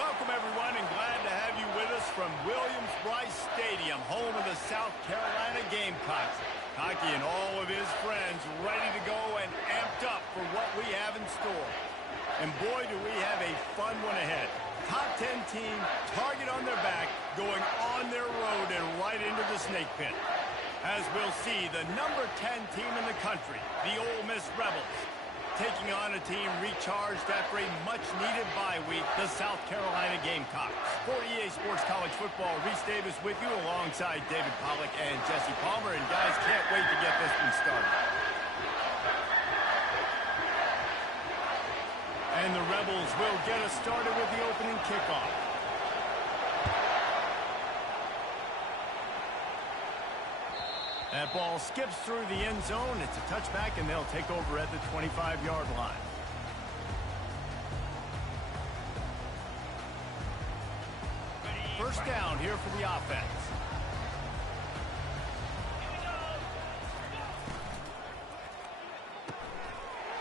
Welcome, everyone, and glad to have you with us from Williams-Brice Stadium, home of the South Carolina Gamecocks. Hockey and all of his friends ready to go and amped up for what we have in store. And boy, do we have a fun one ahead. Top 10 team, target on their back, going on their road and right into the snake pit. As we'll see, the number 10 team in the country, the Ole Miss Rebels, taking on a team recharged after a much-needed bye week, the South Carolina Gamecocks. For EA Sports College Football, Reese Davis with you alongside David Pollack and Jesse Palmer. And guys, can't wait to get this one started. And the Rebels will get us started with the opening kickoff. That ball skips through the end zone. It's a touchback, and they'll take over at the 25-yard line. First down here for the offense.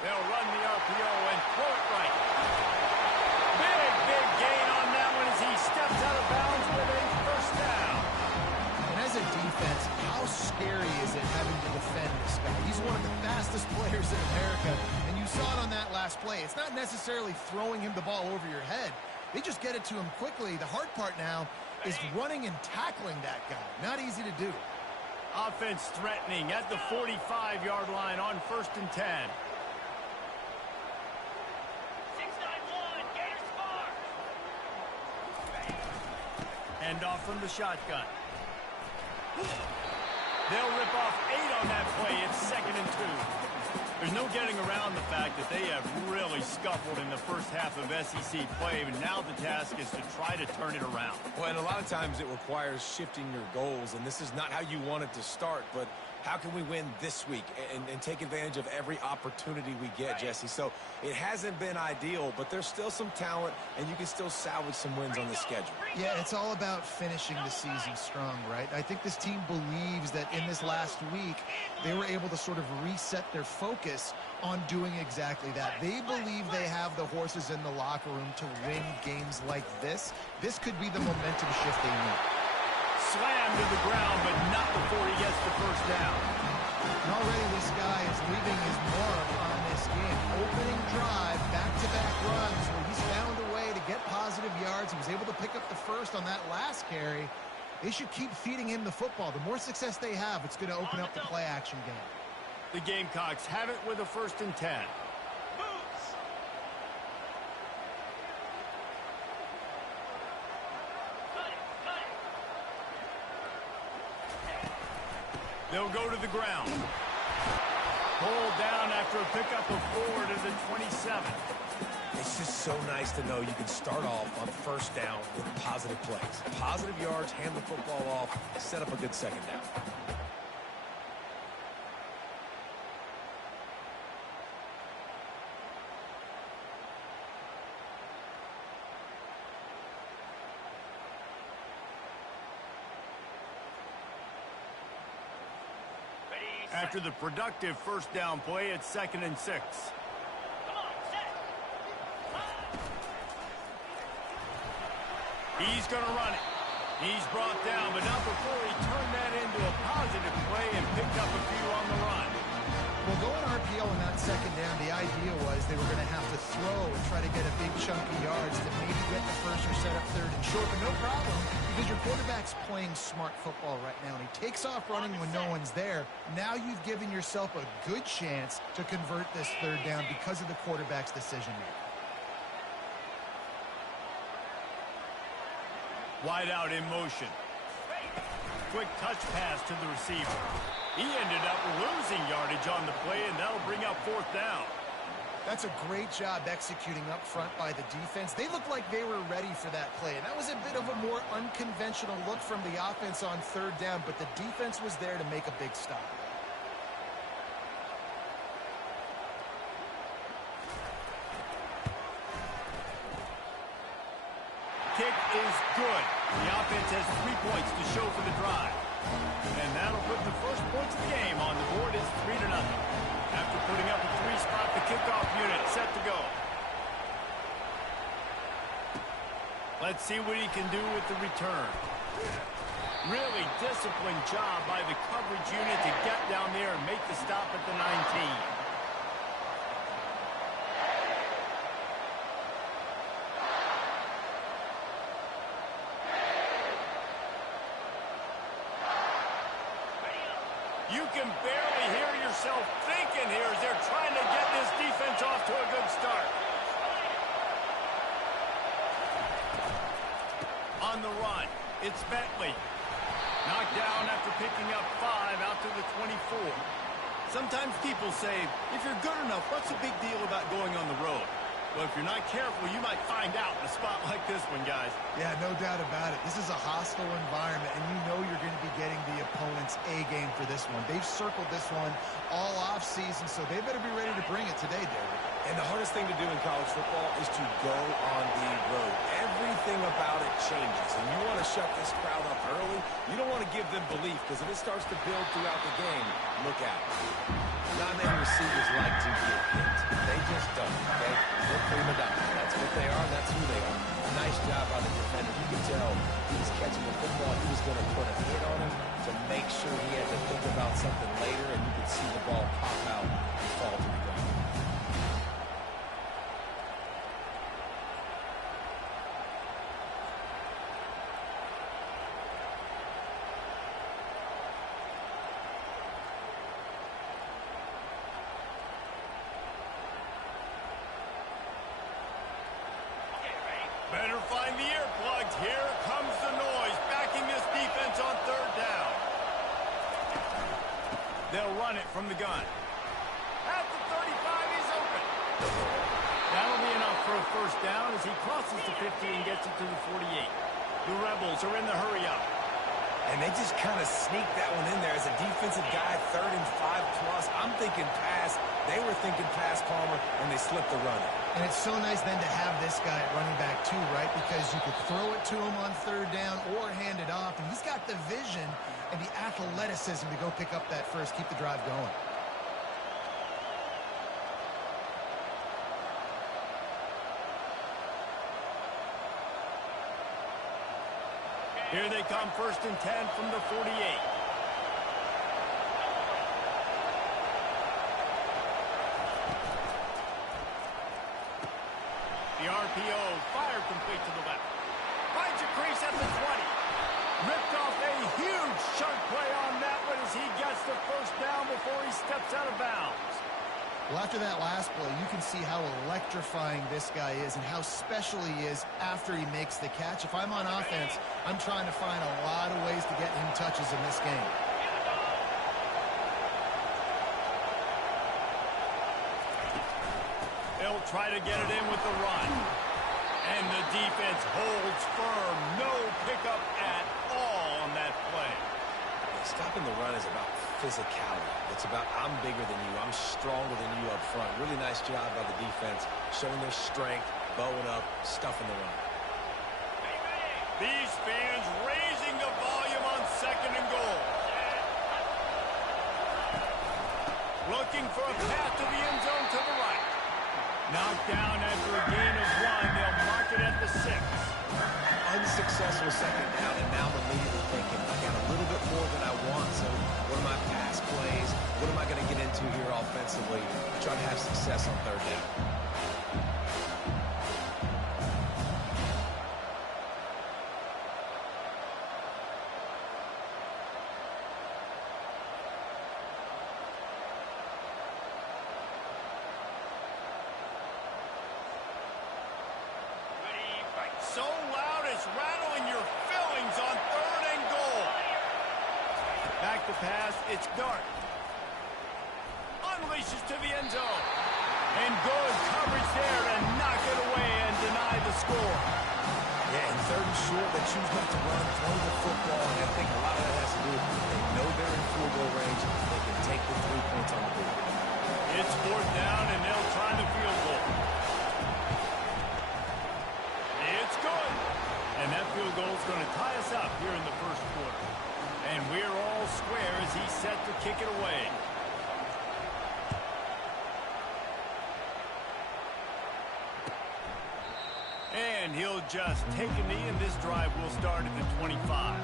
They'll run the RPO and throw it right. Big gain on that one as he steps out of bounds with a first down. And as a defense, how scary is it having to defend this guy? He's one of the fastest players in America, and you saw it on that last play. It's not necessarily throwing him the ball over your head. They just get it to him quickly. The hard part now is running and tackling that guy. Not easy to do. Offense threatening at the 45-yard line on 1st and 10. 6-9-1, Gators far. Hand off from the shotgun. They'll rip off 8 on that play. It's 2nd and 2. There's no getting around the fact that they have really scuffled in the first half of SEC play, but now the task is to try to turn it around. Well, and a lot of times it requires shifting your goals, and this is not how you want it to start, but how can we win this week and take advantage of every opportunity we get, Jesse? So it hasn't been ideal, but there's still some talent, and you can still salvage some wins on the schedule. Yeah, it's all about finishing the season strong, right? I think this team believes that in this last week, they were able to sort of reset their focus on doing exactly that. They believe they have the horses in the locker room to win games like this. This could be the momentum shift they need. Slammed to the ground, but not before he gets the first down. And already this guy is leaving his mark on this game. Opening drive, back-to-back runs where he's found a way to get positive yards. He was able to pick up the first on that last carry. They should keep feeding him the football. The more success they have, it's going to open up the play-action game. The Gamecocks have it with a 1st and 10. They'll go to the ground. Pulled down after a pickup of 4 to the 27. It's just so nice to know you can start off on 1st down with positive plays. Positive yards, hand the football off, set up a good 2nd down. After the productive first down play, it's 2nd and 6. He's going to run it. He's brought down, but not before he turned that into a positive play and picked up a few on the run. Well, going RPO on that 2nd down, the idea was they were going to have to throw and try to get a big chunk of yards to maybe get the first or set up 3rd and short, but no problem because your quarterback's playing smart football right now, and he takes off running when no one's there. Now you've given yourself a good chance to convert this 3rd down because of the quarterback's decision-making. Wide out in motion. Quick touch pass to the receiver. He ended up losing yardage on the play, and that'll bring up 4th down. That's a great job executing up front by the defense. They looked like they were ready for that play, and that was a bit of a more unconventional look from the offense on 3rd down, but the defense was there to make a big stop. Kick is good. The offense has 3 points to show for the drive. And that'll put the first points of the game on the board. It's 3-0. After putting up a 3-spot, the kickoff unit set to go. Let's see what he can do with the return. Really disciplined job by the coverage unit to get down there and make the stop at the 19. You can barely hear yourself thinking here as they're trying to get this defense off to a good start. On the run, it's Bentley. Knocked down after picking up 5 out to the 24. Sometimes people say, if you're good enough, what's the big deal about going on the road? Well, if you're not careful, you might find out in a spot like this one, guys. Yeah, no doubt about it. This is a hostile environment, and you know you're going to be getting the opponent's A game for this one. They've circled this one all offseason, so they better be ready to bring it today, David. And the hardest thing to do in college football is to go on the road. Everything about it changes, and you want to shut this crowd up early. You don't want to give them belief, because if it starts to build throughout the game, look out. Not many receivers like to get hit. They just don't, okay? They're prima donnas. That's what they are, and that's who they are. Nice job by the defender. You could tell he was catching the football. He was going to put a hit on him to make sure he had to think about something later, and you could see the ball pop out and fall to the ground. Better find the earplugs. Here comes the noise, backing this defense on third down. They'll run it from the gun. At the 35, he's open. That'll be enough for a first down as he crosses the 50 and gets it to the 48. The Rebels are in the hurry-up. And they just kind of sneaked that one in there as a defensive guy, 3rd and 5+. I'm thinking pass. They were thinking pass, Palmer, and they slipped the run. And it's so nice then to have this guy at running back too, right? Because you could throw it to him on third down or hand it off, and he's got the vision and the athleticism to go pick up that first, keep the drive going. Here they come, 1st and 10 from the 48. The RPO, fire complete to the left. Finds a crease at the 20. Ripped off a huge chunk play on that one as he gets the first down before he steps out of bounds. Well, after that last play, you can see how electrifying this guy is and how special he is after he makes the catch. If I'm on offense, I'm trying to find a lot of ways to get him touches in this game. They'll try to get it in with the run. And the defense holds firm. No pickup at all on that play. Stopping the run is about physicality. It's about I'm bigger than you. I'm stronger than you up front. Really nice job by the defense, showing their strength, bowing up, stuffing the run. These fans raising the volume on 2nd and goal. Looking for a path to the end zone to the right. Knocked down after a gain of 1. They'll mark it at the 6. Unsuccessful 2nd down, and now I'm immediately thinking, I got a little bit more than I want, so what are my pass plays? What am I going to get into here offensively? Try to have success on 3rd down. So loud it's rattling your fillings on 3rd and goal. Back to pass, it's Dart. Unleashes to the end zone. And good coverage there to knock it away and deny the score. Yeah, in 3rd and short, they choose not to run, throw the football, and I think a lot of that has to do with they know they're in field goal range. They can take the 3 points on the board. It's 4th down, and they'll try the field goal. It's good. And that field goal is going to tie us up here in the 1st quarter. And we're all square as he's set to kick it away. And he'll just take a knee, and this drive will start at the 25.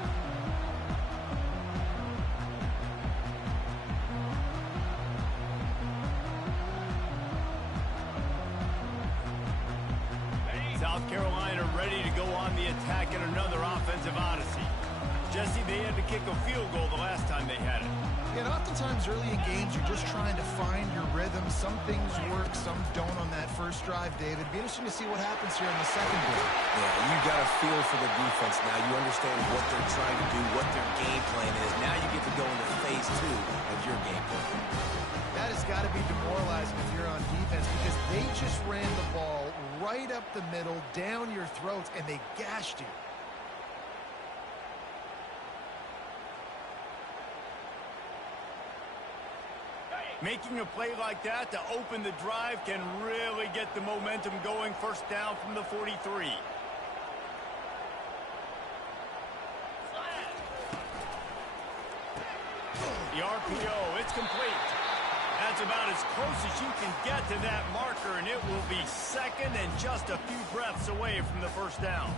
South Carolina ready to go on the attack in another offensive odyssey. Jesse, they had to kick a field goal the last time they had it. And oftentimes early in games, you're just trying to find your rhythm. Some things work, some don't on that first drive, David. Be interesting to see what happens here in the second drive. Yeah, you got a feel for the defense now. You understand what they're trying to do, what their game plan is. Now you get to go into phase 2 of your game plan. That has got to be demoralizing if you're on defense, because they just ran the ball right up the middle, down your throats, and they gashed you. Making a play like that to open the drive can really get the momentum going. First down from the 43. The RPO, it's complete. That's about as close as you can get to that marker, and it will be second and just a few breaths away from the first down.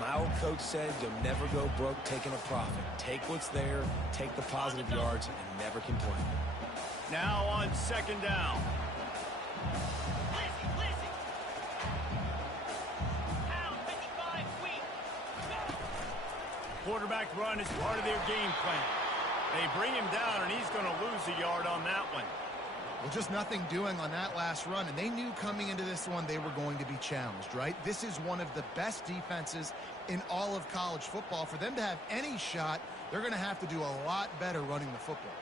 My old coach said you'll never go broke taking a profit. Take what's there, take the positive yards, and never complain. Now on second down. Pound 55 weak. Quarterback run is part of their game plan. They bring him down, and he's going to lose a yard on that one. Well, just nothing doing on that last run, and they knew coming into this one they were going to be challenged, right? This is one of the best defenses in all of college football. For them to have any shot, they're going to have to do a lot better running the football.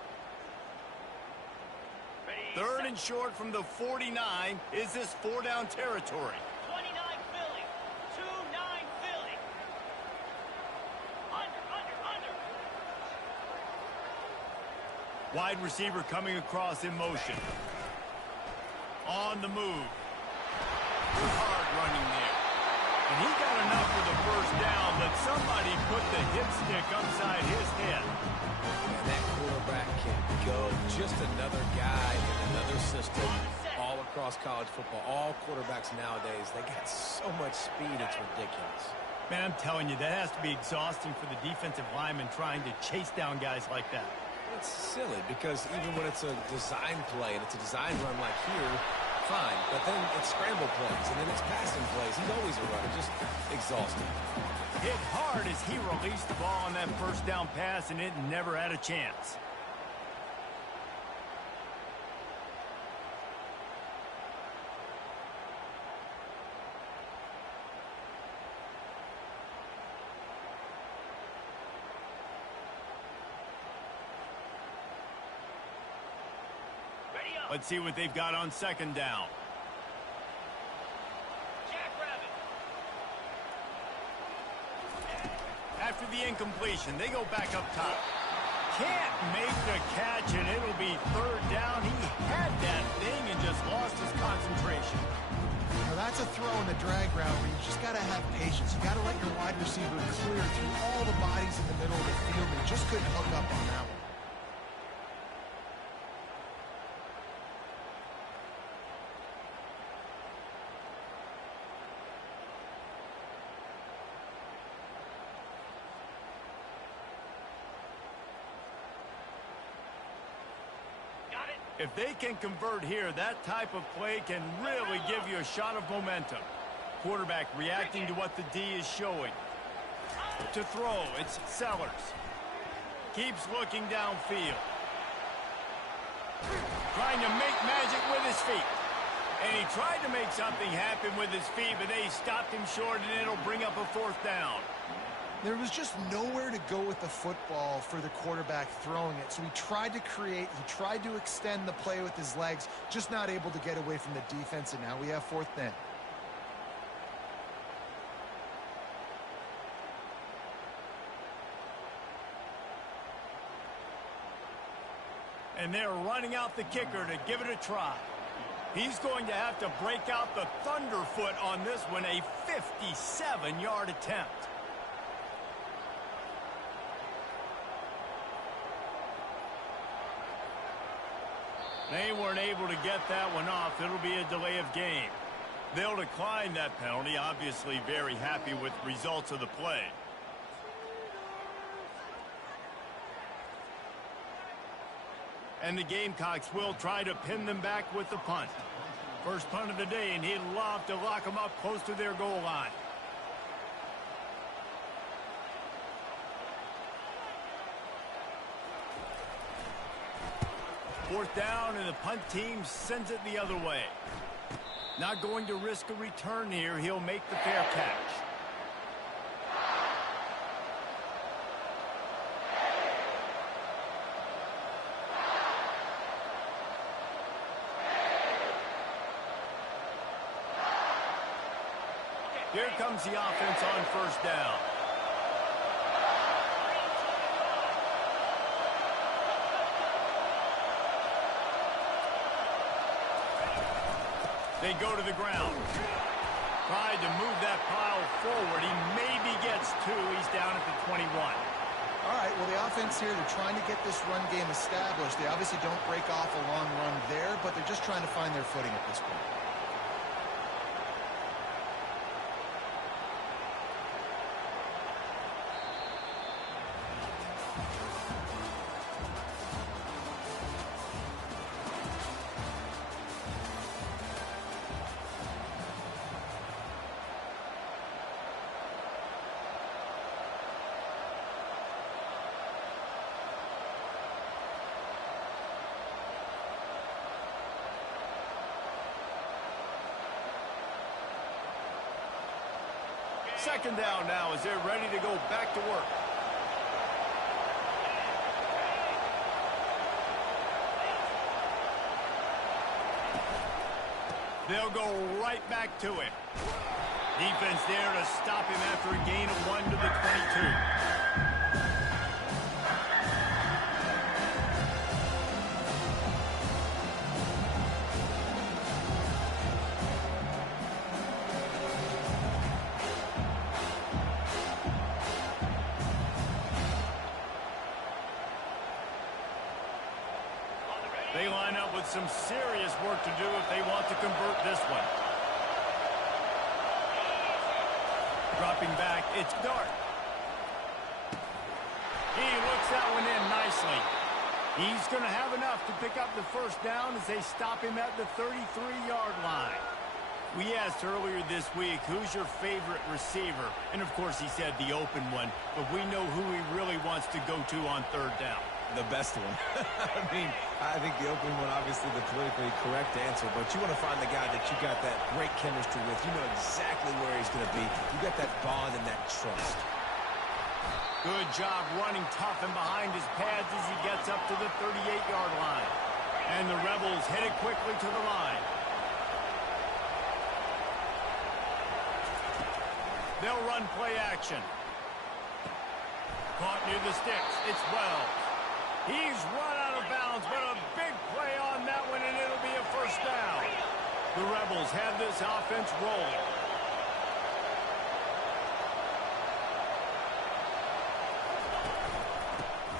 Third and short from the 49. Is this 4-down territory? 29 Philly. 2-9 Philly. Under. Wide receiver coming across in motion. On the move. Hard running there. And he got enough for the first down, but somebody put the hip stick upside his head. And that quarterback can go. Just another guy in another system all across college football. All quarterbacks nowadays, they got so much speed, it's ridiculous. Man, I'm telling you, that has to be exhausting for the defensive lineman trying to chase down guys like that. It's silly because even when it's a design play and it's a design run like here, fine. But then it's scramble plays and then it's passing plays. He's always a runner, just exhausting. Hit hard as he released the ball on that first down pass, and it never had a chance. Ready up. Let's see what they've got on second down. Jackrabbit. After the incompletion, they go back up top. Can't make the catch, and it'll be third down. He had that thing and just lost his concentration. Now that's a throw in the drag route where you just got to have patience. You got to let your wide receiver clear through all the bodies in the middle of the field. They just couldn't hook up on that one. If they can convert here, that type of play can really give you a shot of momentum. Quarterback reacting to what the D is showing. To throw, it's Sellers. Keeps looking downfield. Trying to make magic with his feet. And he tried to make something happen with his feet, but they stopped him short, and it'll bring up a fourth down. There was just nowhere to go with the football for the quarterback throwing it. So he tried to create, he tried to extend the play with his legs, just not able to get away from the defense, and now we have fourth down. And they're running out the kicker to give it a try. He's going to have to break out the thunderfoot on this one, a 57-yard attempt. They weren't able to get that one off. It'll be a delay of game. They'll decline that penalty, obviously very happy with the results of the play. And the Gamecocks will try to pin them back with the punt. First punt of the day, and he'd love to lock them up close to their goal line. Fourth down, and the punt team sends it the other way. Not going to risk a return here. He'll make the fair catch. Here comes the offense on first down. They go to the ground. Tried to move that pile forward. He maybe gets two. He's down at the 21. All right, well, the offense here, they're trying to get this run game established. They obviously don't break off a long run there, but they're just trying to find their footing at this point. Second down now as they're ready to go back to work. They'll go right back to it. Defense there to stop him after a gain of 1 to the 22. They line up with some serious work to do if they want to convert this one. Dropping back, it's Dart. He looks that one in nicely. He's going to have enough to pick up the first down as they stop him at the 33-yard line. We asked earlier this week, who's your favorite receiver? And, of course, he said the open one, but we know who he really wants to go to on third down. The best one. I think the open one, obviously the politically correct answer, but you want to find the guy that you got that great chemistry with. You know exactly where he's going to be. You got that bond and that trust. Good job running tough and behind his pads as he gets up to the 38-yard line. And the Rebels headed quickly to the line. They'll run play action. Caught near the sticks. It's Wells. He's run out of bounds, but a big play on that one, and it'll be a first down. The Rebels have this offense rolling.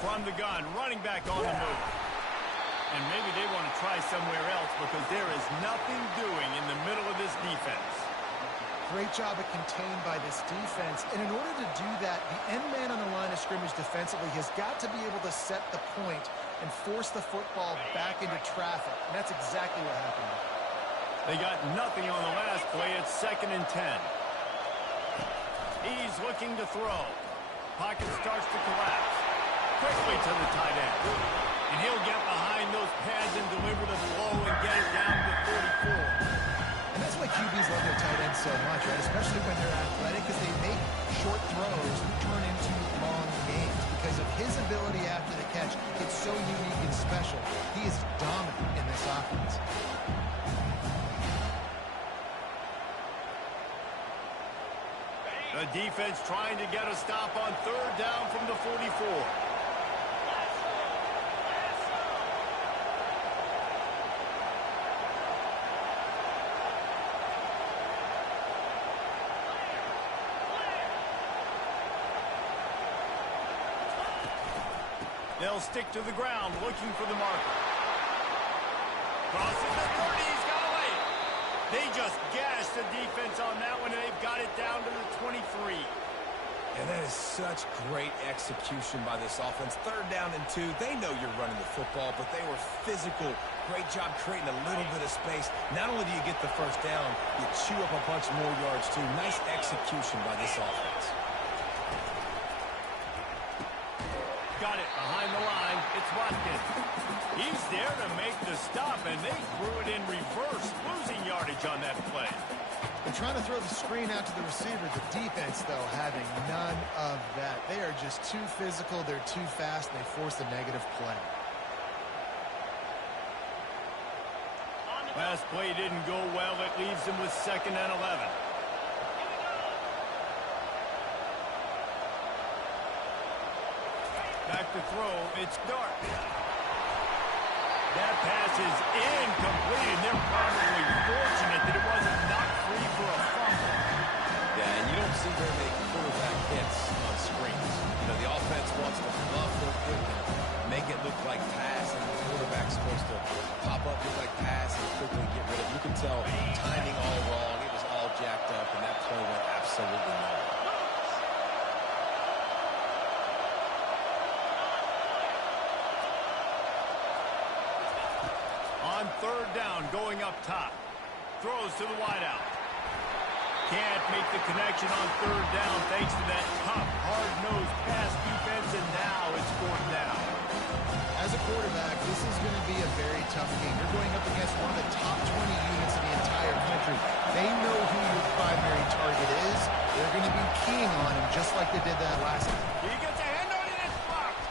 From the gun, running back on the move. And maybe they want to try somewhere else because there is nothing doing in the middle of this defense. Great job at contained by this defense. And in order to do that, the end man on the line of scrimmage defensively has got to be able to set the point and force the football back into traffic. And that's exactly what happened. They got nothing on the last play. It's 2nd and 10. He's looking to throw. Pocket starts to collapse. Quickly to the tight end. And he'll get behind those pads and deliver the blow and get it down to 34. And that's why QBs love their tight ends so much, right? Especially when they're athletic, because they make short throws turn into long games. Because of his ability after the catch, it's so unique and special. He is dominant in this offense. The defense trying to get a stop on third down from the 44. They'll stick to the ground looking for the marker. Crosses the 30, he's got away. They just gashed the defense on that one, and they've got it down to the 23. And that is such great execution by this offense. 3rd down and 2. They know you're running the football, but they were physical. Great job creating a little bit of space. Not only do you get the 1st down, you chew up a bunch more yards, too. Nice execution by this offense. Got it behind the line. It's Watkins. He's there to make the stop, and they threw it in reverse, losing yardage on that play. They're trying to throw the screen out to the receiver. The defense, though, having none of that. They are just too physical. They're too fast, and they force a negative play. Last play didn't go well. It leaves them with 2nd and 11. Back to throw. It's Dart. That pass is incomplete, and they're probably fortunate that it wasn't knocked free for a fumble. Yeah, and you don't see very many quarterback hits on screens. You know, the offense wants to bluff real quick and make it look like pass, and the quarterback's supposed to pop up, look like pass, and quickly get rid of it. You can tell timing all wrong. It was all jacked up, and that play went absolutely nowhere. On 3rd down, going up top. Throws to the wideout. Can't make the connection on 3rd down thanks to that tough, hard-nosed pass defense, and now it's 4th down. As a quarterback, this is going to be a very tough game. You're going up against one of the top 20 units in the entire country. They know who your primary target is. They're going to be keying on him just like they did that last time. He gets a hand on it, and it's blocked.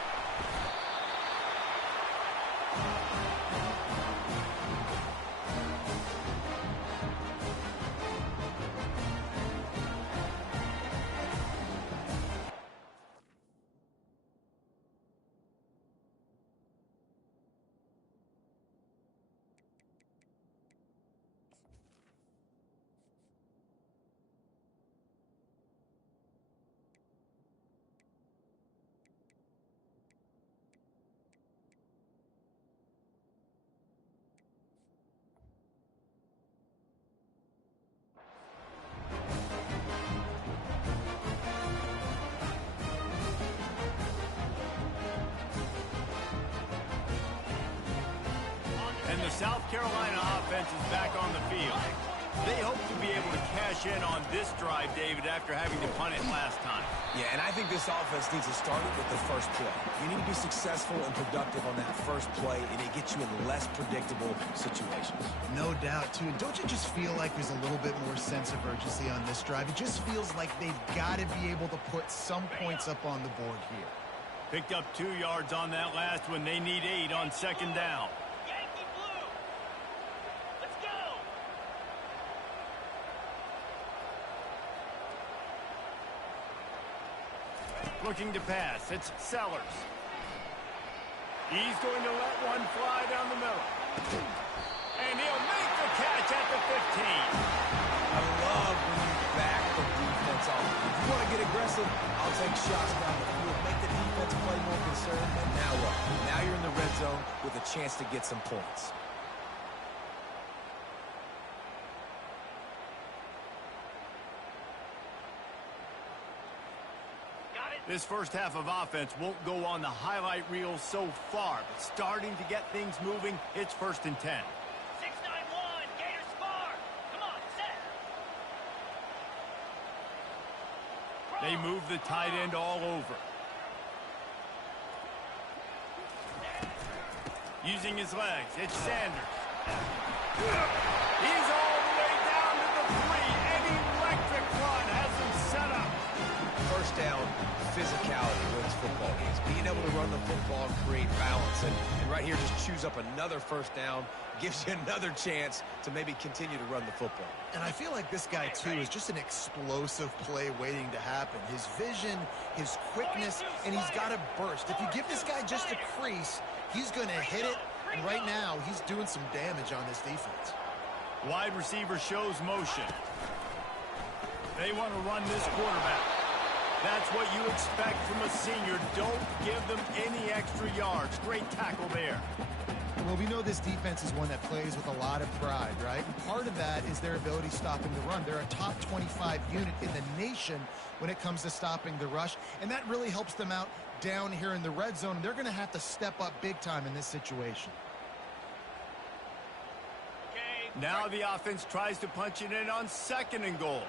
And the South Carolina offense is back on the field. They hope to be able to cash in on this drive, David, after having to punt it last time. Yeah, and I think this offense needs to start it with the first play. You need to be successful and productive on that first play, and it gets you in less predictable situations. No doubt, too. And don't you just feel like there's a little bit more sense of urgency on this drive? It just feels like they've got to be able to put some points up on the board here. Picked up 2 yards on that last one. They need 8 on 2nd down. Yankee Blue. Let's go. Looking to pass. It's Sellers. He's going to let one fly down the middle. And he'll make the catch at the 15. I love when you back the defense off. If you want to get aggressive, I'll take shots down the field, make the defense play more concerned, and now what? Now you're in the red zone with a chance to get some points. This first half of offense won't go on the highlight reel so far, but starting to get things moving, it's 1st and 10. 6-9-1, Gator spar. Come on, set. They move the tight end all over. Using his legs, it's Sanders. He's all the way down to the 3. An electric run has him set up. First down, physicality wins football games. Being able to run the football and create balance. And right here, just choose up another first down, gives you another chance to maybe continue to run the football. And I feel like this guy, too, is just an explosive play waiting to happen. His vision, his quickness, and he's got a burst. If you give this guy just a crease, he's going to hit it. And right now, he's doing some damage on this defense. Wide receiver shows motion. They want to run this quarterback. That's what you expect from a senior. Don't give them any extra yards. Great tackle there. Well, we know this defense is one that plays with a lot of pride, right? And part of that is their ability stopping the run. They're a top 25 unit in the nation when it comes to stopping the rush, and that really helps them out down here in the red zone. And they're going to have to step up big time in this situation. Okay. Now the offense tries to punch it in on 2nd and goal.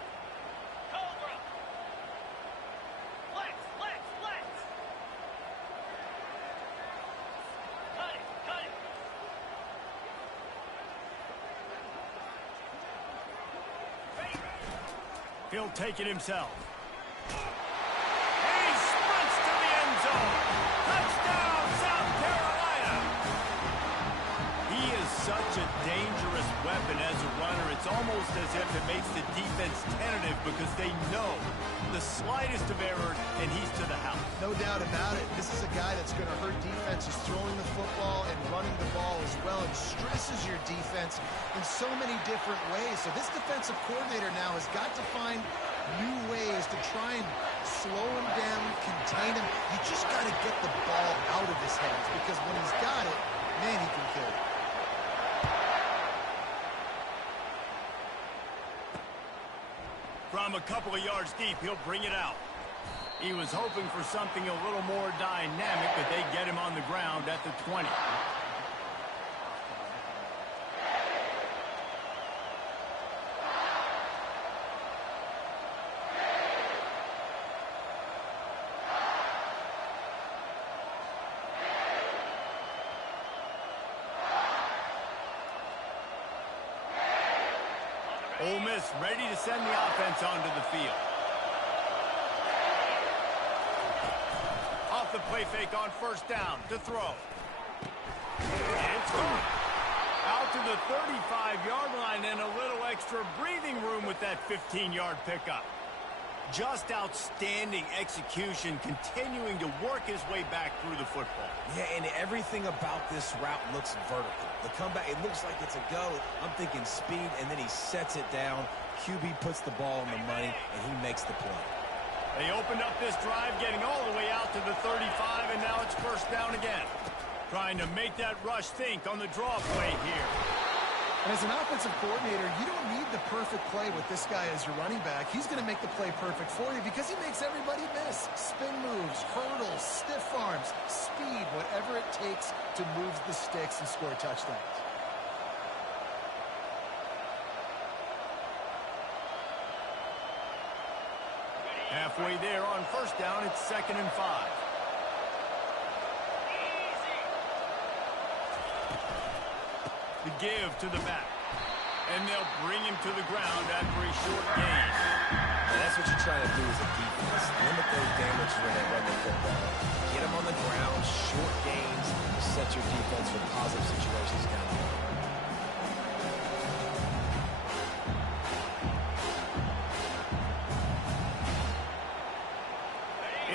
Cobra. Flex, flex, flex. Cut it, cut it. He'll take it himself. And he sprints to the end zone. Touchdown, South Carolina. He is such a dangerous weapon as a runner. It's almost as if it makes the defense tentative because they know the slightest of error and he's to the house. No doubt about it. This is a guy that's going to hurt defenses throwing the football and running the ball as well, and stresses your defense in so many different ways. So this defensive coordinator now has got to find new ways to try and slow him down, contain him. You just got to get the ball out of his hands, because when he's got it, man, he can kill it. From a couple of yards deep, he'll bring it out. He was hoping for something a little more dynamic, but they get him on the ground at the 20. Ole Miss ready to send the offense onto the field. Off the play fake on 1st down to throw. It's gone. Out to the 35-yard line and a little extra breathing room with that 15-yard pickup. Just outstanding execution, continuing to work his way back through the football. Yeah, and everything about this route looks vertical. The comeback, it looks like it's a go. I'm thinking speed, and then he sets it down. QB puts the ball on the money, and he makes the play. They opened up this drive, getting all the way out to the 35, and now it's 1st down again. Trying to make that rush think on the draw play here. And as an offensive coordinator, you don't need the perfect play with this guy as your running back. He's going to make the play perfect for you because he makes everybody miss. Spin moves, hurdles, stiff arms, speed, whatever it takes to move the sticks and score touchdowns. Halfway there on 1st down, it's 2nd and 5. The give to the back. And they'll bring him to the ground after a short gain. And that's what you're trying to do as a defense. Limit those damages when they run the football. Get them on the ground, short gains, set your defense for positive situations down the road.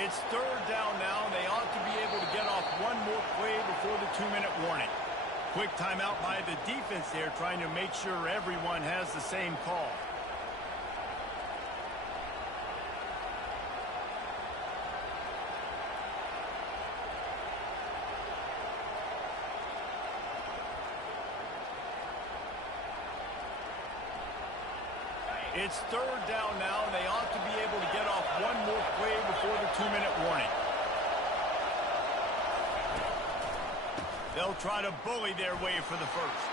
It's 3rd down now, and they ought to be able to get off one more play before the 2-minute warning. Quick timeout by the defense there, trying to make sure everyone has the same call. It's 3rd down now, and they ought to be able to get off one more play before the 2-minute warning. They'll try to bully their way for the 1st.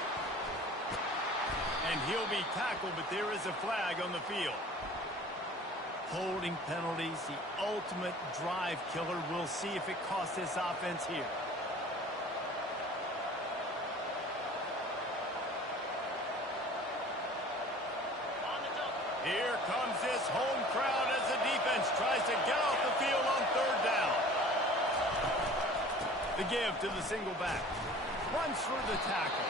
And he'll be tackled, but there is a flag on the field. Holding penalties, the ultimate drive killer. We'll see if it costs this offense here. Here comes this home crowd as the defense tries to get off the field on 3rd down. The give to the single back. Runs through the tackle.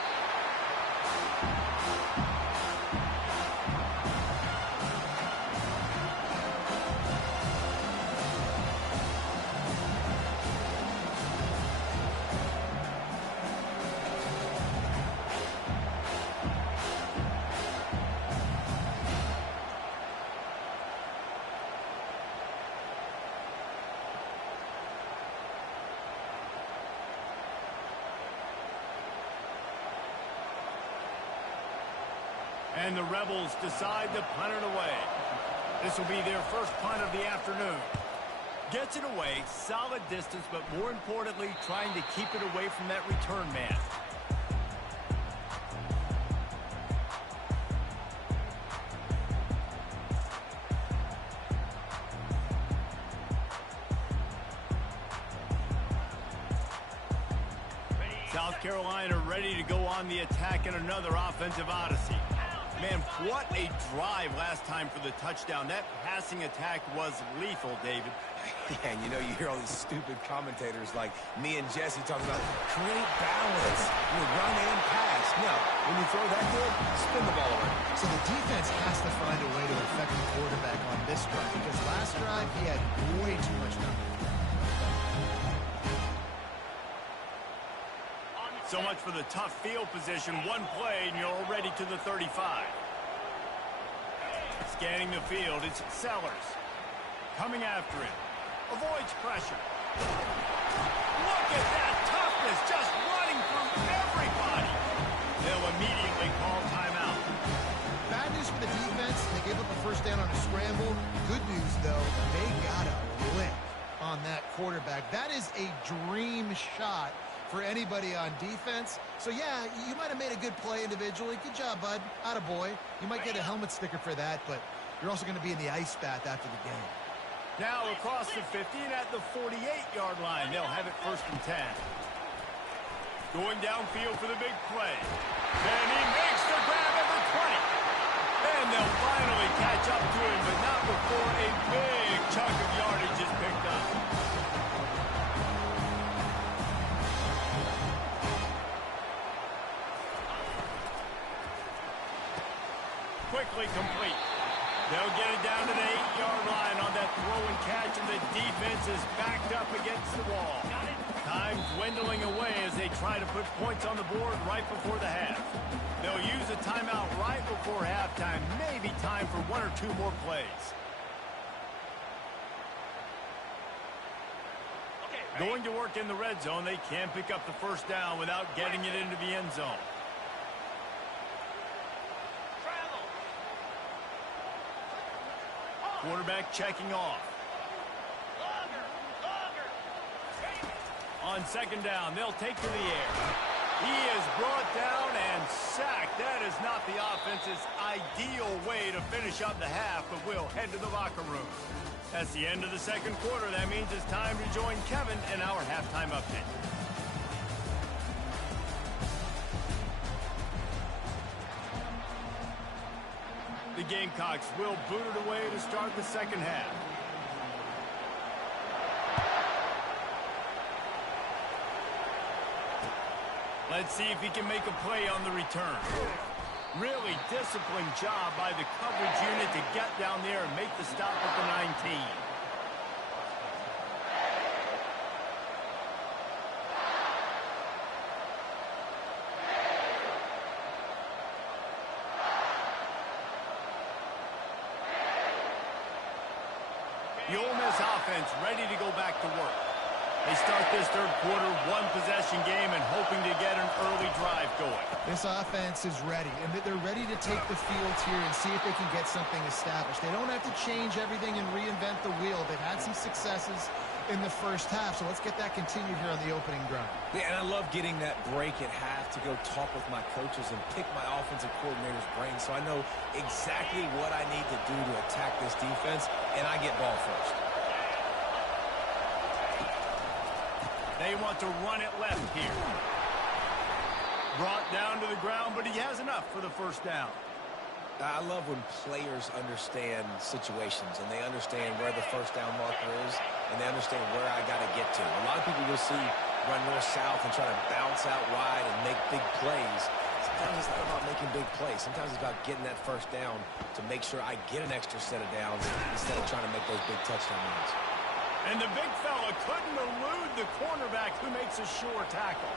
And the Rebels decide to punt it away. This will be their first punt of the afternoon. Gets it away, solid distance, but more importantly, trying to keep it away from that return man. South Carolina ready to go on the attack in another offensive odyssey. Man, what a drive last time for the touchdown. That passing attack was lethal, David. Yeah, and you know, you hear all these stupid commentators like me and Jesse talking about create balance, run and pass. No, when you throw that good, spin the ball around. So the defense has to find a way to affect the quarterback on this drive because last drive he had way too much time. So much for the tough field position. One play, and you're already to the 35. Scanning the field, it's Sellers. Coming after him. Avoids pressure. Look at that toughness, just running through everybody. They'll immediately call timeout. Bad news for the defense. They gave up a first down on a scramble. Good news, though, they got a lick on that quarterback. That is a dream shot for anybody on defense. So, yeah, you might have made a good play individually. Good job, bud. Attaboy. You might get a helmet sticker for that, but you're also going to be in the ice bath after the game. Now across the 50 and at the 48-yard line. They'll have it 1st and 10. Going downfield for the big play. And he makes the grab at the 20. And they'll finally catch up to him, but not before a big chunk of yardage is picked up. Quickly complete. They'll get it down to the 8-yard line on that throw and catch, and the defense is backed up against the wall. Time dwindling away as they try to put points on the board right before the half. They'll use a timeout right before halftime. Maybe time for 1 or 2 more plays. Going to work in the red zone. They can't pick up the first down without getting it into the end zone. Quarterback checking off. On 2nd down, they'll take to the air. He is brought down and sacked. That is not the offense's ideal way to finish up the half, but we'll head to the locker room. That's the end of the 2nd quarter. That means it's time to join Kevin in our halftime update. The Gamecocks will boot it away to start the 2nd half. Let's see if he can make a play on the return. Really disciplined job by the coverage unit to get down there and make the stop at the 19. The Ole Miss offense ready to go back to work. They start this 3rd quarter, 1-possession game, and hoping to get an early drive going. This offense is ready, and they're ready to take the field here and see if they can get something established. They don't have to change everything and reinvent the wheel. They've had some successes in the first half, so let's get that continued here on the opening drive. Yeah, and I love getting that break at half to go talk with my coaches and pick my offensive coordinator's brain so I know exactly what I need to do to attack this defense, and I get ball first. They want to run it left here. Brought down to the ground, but he has enough for the first down. I love when players understand situations and they understand where the first down marker is and they understand where I got to get to. A lot of people you'll see run north-south and try to bounce out wide and make big plays. Sometimes it's not about making big plays. Sometimes it's about getting that first down to make sure I get an extra set of downs instead of trying to make those big touchdown runs. And the big fella couldn't elude the cornerback who makes a sure tackle.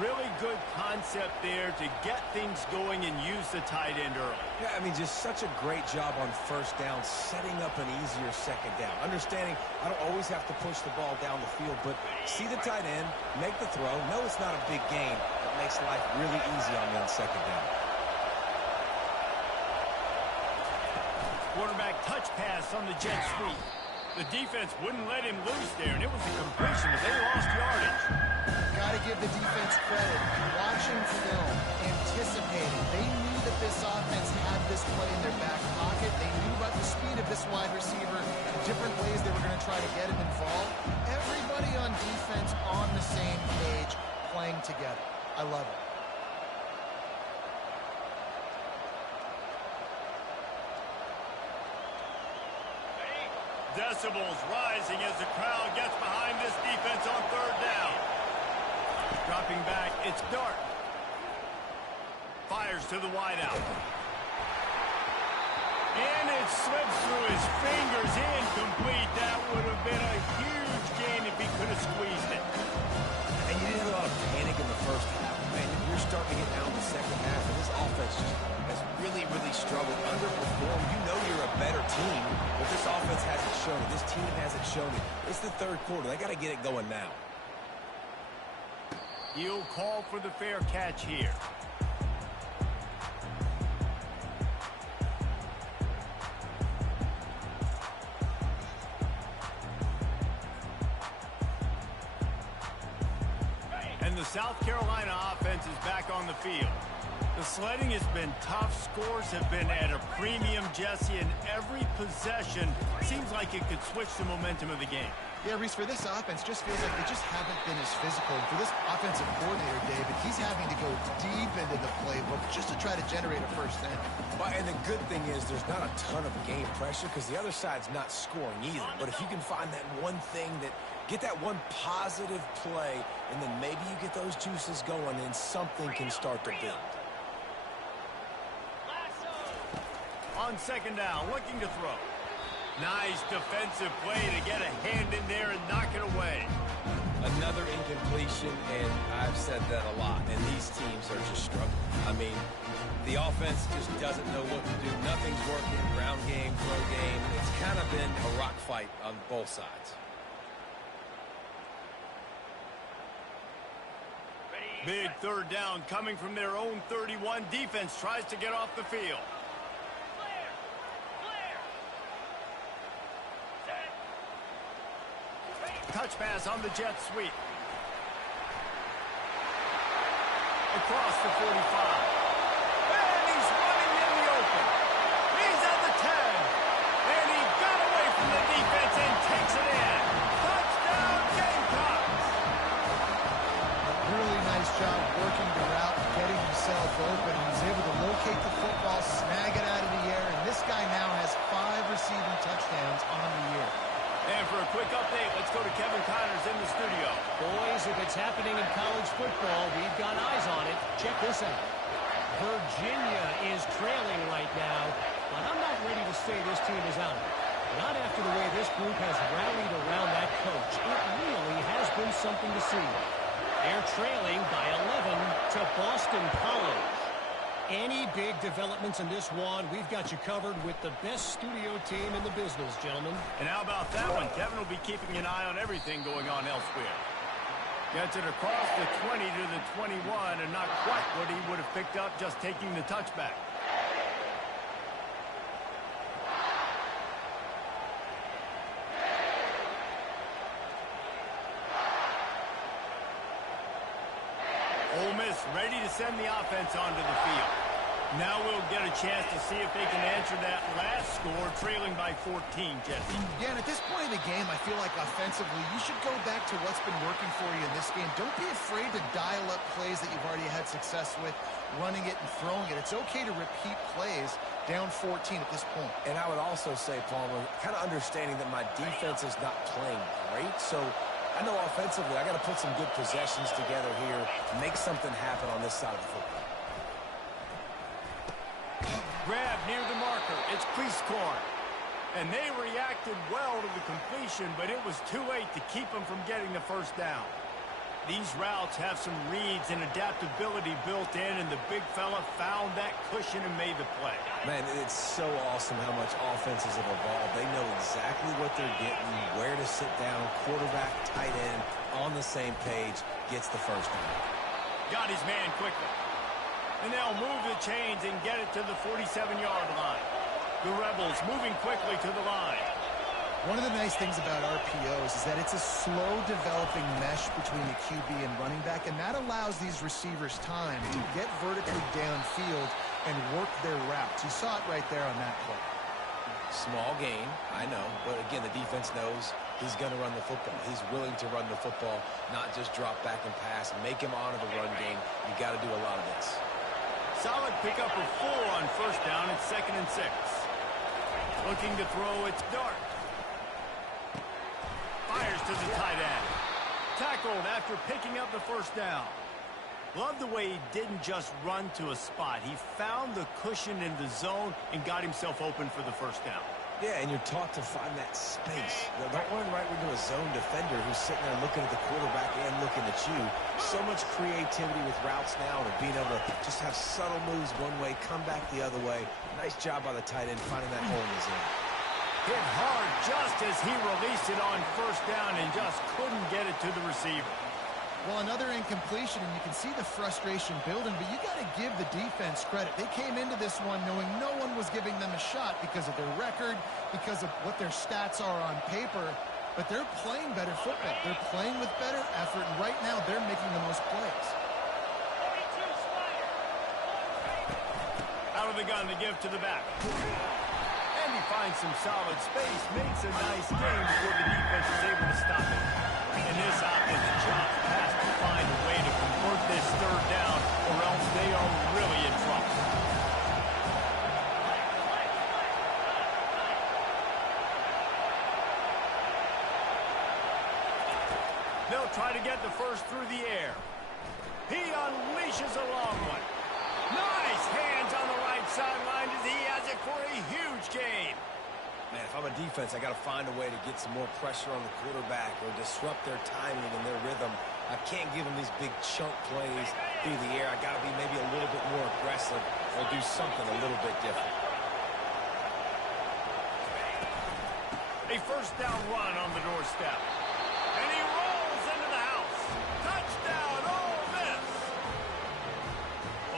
Really good concept there to get things going and use the tight end early. Yeah, I mean, just such a great job on first down, setting up an easier 2nd down. Understanding I don't always have to push the ball down the field, but see the tight end, make the throw. No, it's not a big gain, but makes life really easy on me on 2nd down. Quarterback touch pass on the jet sweep. The defense wouldn't let him loose there, and it was a completion, but they lost yardage. Got to give the defense credit. Watching film, anticipating. They knew that this offense had this play in their back pocket. They knew about the speed of this wide receiver, different ways they were going to try to get him involved. Everybody on defense on the same page, playing together. I love it. Decibels rising as the crowd gets behind this defense on third down. Dropping back, it's Dart. Fires to the wideout. And it slips through his fingers, incomplete. That would have been a huge gain if he could have squeezed it. And you didn't have a lot of panic in the first half. Man, you're starting to get down in the second half, and this offense just has really struggled, underperformed. You know you're a better team, but this offense hasn't shown it. This team hasn't shown it. It's the third quarter. They got to get it going now. He'll call for the fair catch here. And the South Carolina offense is back on the field. The sledding has been tough. Scores have been at a premium, Jesse, and every possession seems like it could switch the momentum of the game. Yeah, Reese, for this offense, just feels like they just haven't been as physical. And for this offensive coordinator, David, he's having to go deep into the playbook just to try to generate a first down. Well, and the good thing is there's not a ton of game pressure because the other side's not scoring either. But if you can find that one thing get that one positive play, and then maybe you get those juices going, and something can start to build. On second down, looking to throw. Nice defensive play to get a hand in there and knock it away. Another incompletion, and I've said that a lot, and these teams are just struggling. I mean, the offense just doesn't know what to do. Nothing's working. Ground game, throw game. It's kind of been a rock fight on both sides. Big third down coming from their own 31. Defense tries to get off the field. Touch pass on the jet sweep. Across the 45. And he's running in the open. He's at the 10. And he got away from the defense and takes it in. Touchdown Gamecocks. Really nice job working the route, getting himself open. He was able to locate the football, snag it out of the air, and this guy now has 5 receiving touchdowns on the year. And for a quick update, let's go to Kevin Connors in the studio. Boys, if it's happening in college football, we've got eyes on it. Check this out. Virginia is trailing right now, but I'm not ready to say this team is out. Not after the way this group has rallied around that coach. It really has been something to see. They're trailing by 11 to Boston College. Any big developments in this one, we've got you covered with the best studio team in the business, gentlemen. And how about that one? Kevin will be keeping an eye on everything going on elsewhere. Gets it across the 20 to the 21, and not quite what he would have picked up just taking the touchback. Ole Miss ready to send the offense onto the field. Now we'll get a chance to see if they can answer that last score, trailing by 14, Jesse. Yeah, and at this point in the game, I feel like offensively, you should go back to what's been working for you in this game. Don't be afraid to dial up plays that you've already had success with, running it and throwing it. It's okay to repeat plays down 14 at this point. And I would also say, Palmer, kind of understanding that my defense is not playing great, so I know offensively I got to put some good possessions together here, make something happen on this side of the football. Grab near the marker. It's Cleescorn. And they reacted well to the completion, but it was too late to keep them from getting the first down. These routes have some reads and adaptability built in, and the big fella found that cushion and made the play. Man, it's so awesome how much offenses have evolved. They know exactly what they're getting, where to sit down, quarterback, tight end, on the same page, gets the first down. Got his man quickly. And they'll move the chains and get it to the 47-yard line. The Rebels moving quickly to the line. One of the nice things about RPOs is that it's a slow-developing mesh between the QB and running back, and that allows these receivers time to get vertically downfield and work their routes. You saw it right there on that play. Small gain, I know, but again, the defense knows he's going to run the football. He's willing to run the football, not just drop back and pass, make him honor the run game. You got to do a lot of this. Solid pickup of 4 on first down. It's 2nd and 6. Looking to throw, it's Dart. Fires to the tight end. Tackled after picking up the first down. Love the way he didn't just run to a spot. He found the cushion in the zone and got himself open for the first down. Yeah, and you're taught to find that space. Don't run right into a zone defender who's sitting there looking at the quarterback and looking at you. So much creativity with routes now and being able to just have subtle moves one way, come back the other way. Nice job by the tight end finding that hole in his end. Hit hard just as he released it on first down and just couldn't get it to the receiver. Well, another incompletion, and you can see the frustration building, but you got to give the defense credit. They came into this one knowing no one was giving them a shot because of their record, because of what their stats are on paper, but they're playing better football. They're playing with better effort, and right now they're making the most plays. Out of the gun to give to the back. And he finds some solid space, makes a nice game before the defense is able to stop it. And this offense chops past to find a way to convert this 3rd down, or else they are really in trouble. They'll try to get the first through the air. He unleashes a long one. Nice hands on the right sideline as he has it for a huge gain. Man, if I'm a defense, I got to find a way to get some more pressure on the quarterback or disrupt their timing and their rhythm. I can't give them these big chunk plays through the air. I got to be maybe a little bit more aggressive or do something a little bit different. A first down run on the doorstep. And he rolls into the house. Touchdown, Ole Miss!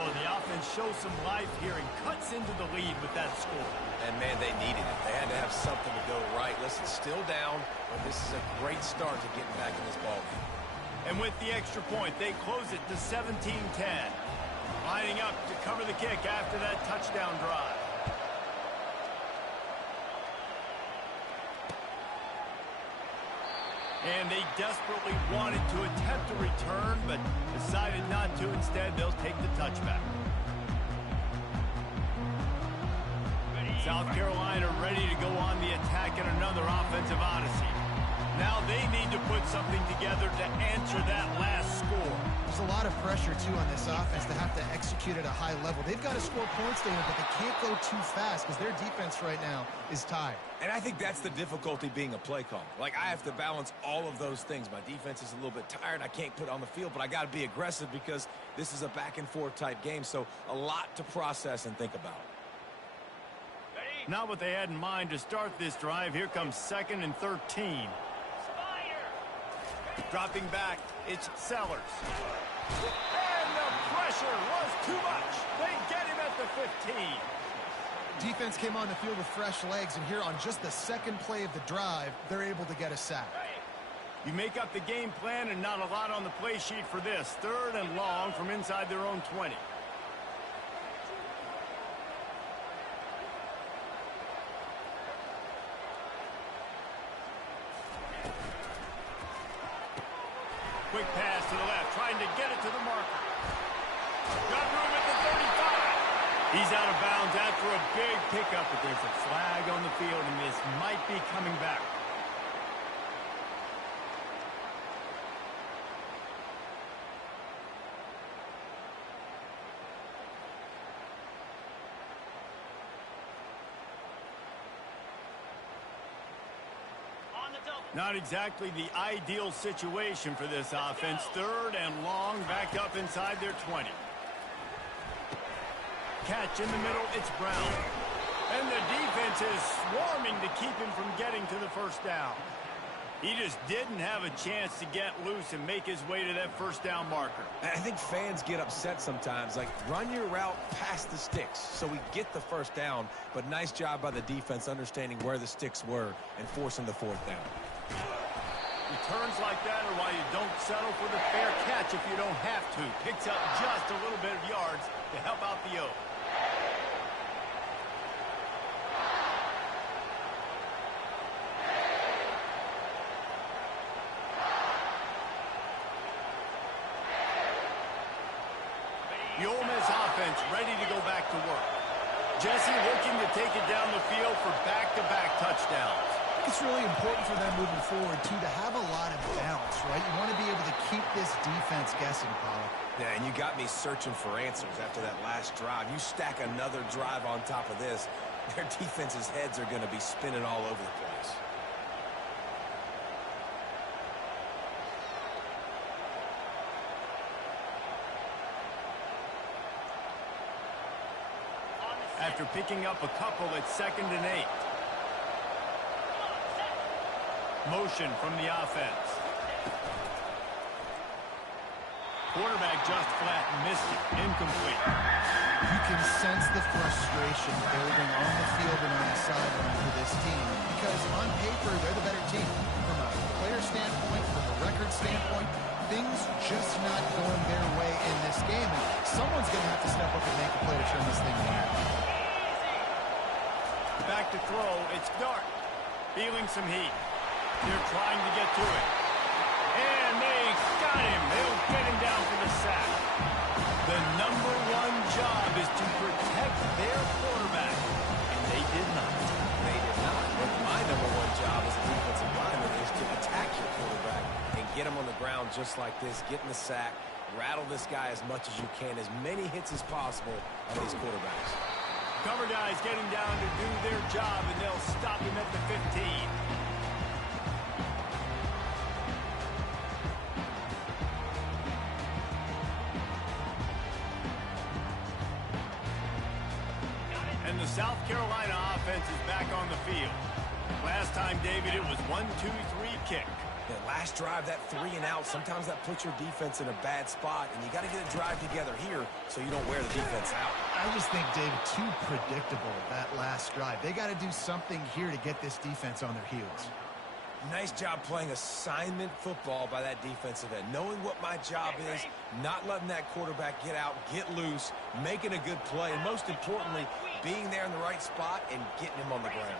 Oh, the offense shows some life here and cuts into the lead with that score. And, man, they needed it. They had to have something to go right. Listen, still down, but this is a great start to getting back in this ballgame. And with the extra point, they close it to 17-10. Lining up to cover the kick after that touchdown drive. And they desperately wanted to attempt a return, but decided not to. Instead, they'll take the touchback. South Carolina ready to go on the attack in another offensive odyssey. Now they need to put something together to answer that last score. There's a lot of pressure, too, on this offense to have to execute at a high level. They've got to score points, Dana, but they can't go too fast because their defense right now is tired. And I think that's the difficulty being a play caller. Like, I have to balance all of those things. My defense is a little bit tired. I can't put it on the field, but I got to be aggressive because this is a back-and-forth type game, so a lot to process and think about. Not what they had in mind to start this drive. Here comes 2nd and 13. Dropping back, it's Sellers. And the pressure was too much. They get him at the 15. Defense came on the field with fresh legs, and here on just the second play of the drive, they're able to get a sack. You make up the game plan and not a lot on the play sheet for this. 3rd and long from inside their own 20. Quick pass to the left, trying to get it to the marker. Got room at the 35. He's out of bounds after a big pickup, but there's a flag on the field, and this might be coming back. Not exactly the ideal situation for this offense. 3rd and long, backed up inside their 20. Catch in the middle, it's Brown. And the defense is swarming to keep him from getting to the first down. He just didn't have a chance to get loose and make his way to that first down marker. I think fans get upset sometimes. Like, run your route past the sticks so we get the first down. But nice job by the defense understanding where the sticks were and forcing the fourth down. Returns like that are why you don't settle for the fair catch if you don't have to. Picks up just a little bit of yards to help out the O. The Ole Miss offense ready to go back to work. Jesse looking to take it down the field for back-to-back touchdowns. It's really important for them moving forward, too, to have a lot of bounce, right? You want to be able to keep this defense guessing, Pollock. Yeah, and you got me searching for answers after that last drive. You stack another drive on top of this, their defense's heads are going to be spinning all over the place. After picking up a couple at 2nd and 8. Motion from the offense. Quarterback just flat missed it. Incomplete. You can sense the frustration building on the field and on the sideline for this team because on paper, they're the better team. From a player standpoint, from a record standpoint, things just not going their way in this game. And someone's going to have to step up and make a play to turn this thing around. Back to throw. It's Dart. Feeling some heat. They're trying to get to it. And they got him. They'll get him down for the sack. The number one job is to protect their quarterback. And they did not. They did not. But my number one job as a defensive lineman is to attack your quarterback and get him on the ground just like this, get in the sack, rattle this guy as much as you can, as many hits as possible on these quarterbacks. Cover guys getting down to do their job, and they'll stop him at the 15. And the South Carolina offense is back on the field. Last time, David, it was 1-2-3 kick. That last drive, that 3 and out, sometimes that puts your defense in a bad spot, and you got to get a drive together here so you don't wear the defense out. I just think, David, too predictable, that last drive. They got to do something here to get this defense on their heels. Nice job playing assignment football by that defensive end. Knowing what my job is, not letting that quarterback get out, get loose, making a good play, and most importantly, being there in the right spot and getting him on the ground.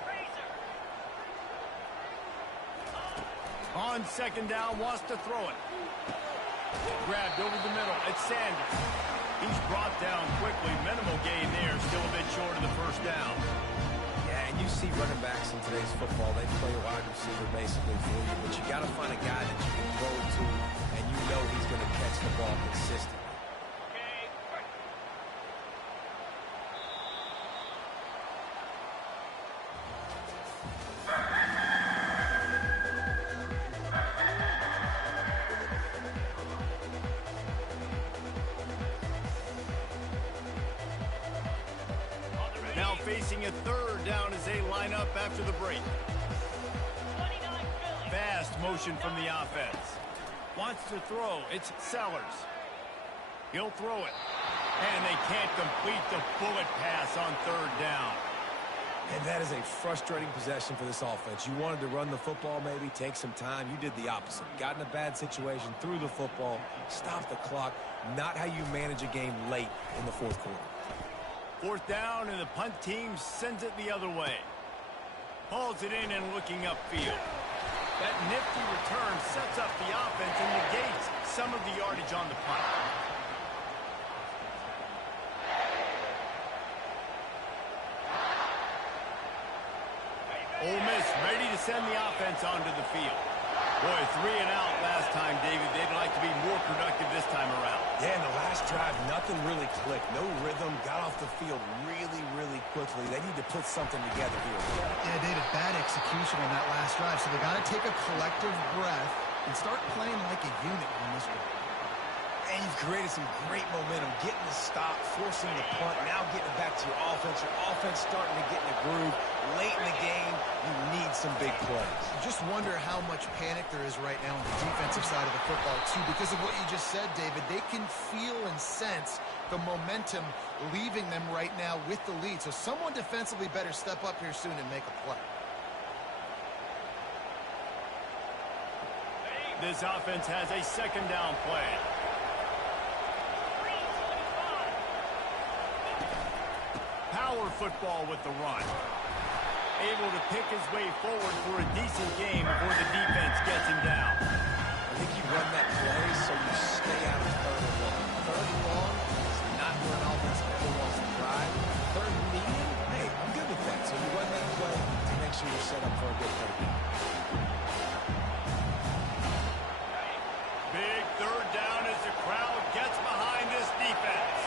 On 2nd down, wants to throw it. Grabbed over the middle. It's Sanders. He's brought down quickly. Minimal gain there. Still a bit short of the first down. Yeah, and you see running backs in today's football. They play a wide receiver basically for you, but you got to find a guy that you can throw it to, and you know he's going to catch the ball consistently. Now facing a 3rd down as they line up after the break. Fast motion from the offense. Wants to throw. It's Sellers. He'll throw it. And they can't complete the bullet pass on 3rd down. And that is a frustrating possession for this offense. You wanted to run the football, maybe take some time. You did the opposite. Got in a bad situation, threw the football, stopped the clock. Not how you manage a game late in the 4th quarter. 4th down, and the punt team sends it the other way. Hauls it in and looking upfield. That nifty return sets up the offense and negates some of the yardage on the punt. Ole Miss ready to send the offense onto the field. Boy, 3 and out last time, David. They'd like to be more productive this time around. Yeah, in the last drive, nothing really clicked. No rhythm. Got off the field really, really quickly. They need to put something together here. Yeah, David, bad execution on that last drive, so they got to take a collective breath and start playing like a unit on this one. And you've created some great momentum, getting the stop, forcing the punt, now getting it back to your offense. Your offense starting to get in the groove. Late in the game, you need some big plays. Just wonder how much panic there is right now on the defensive side of the football, too, because of what you just said, David. They can feel and sense the momentum leaving them right now with the lead. So someone defensively better step up here soon and make a play. This offense has a second down play. Power football with the run. Able to pick his way forward for a decent game before the defense gets him down. I think you run that play so you stay out of third and long. Third and long is not where an offense ever wants to drive. Third and medium, hey, I'm good with that. So you run that play to make sure you're set up for a good third down. Big third down as the crowd gets behind this defense.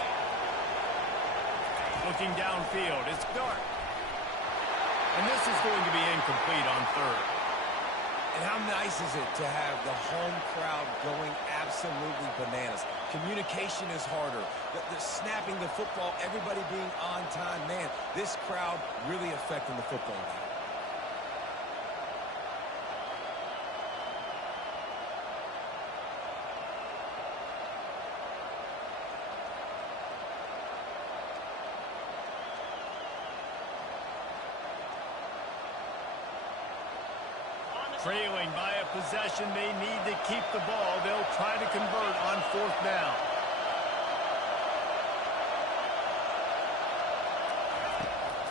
Looking downfield, it's dark. And this is going to be incomplete on third. And how nice is it to have the home crowd going absolutely bananas? Communication is harder. The snapping the football, everybody being on time. Man, this crowd really affecting the football game. Trailing by a possession, they need to keep the ball. They'll try to convert on fourth down.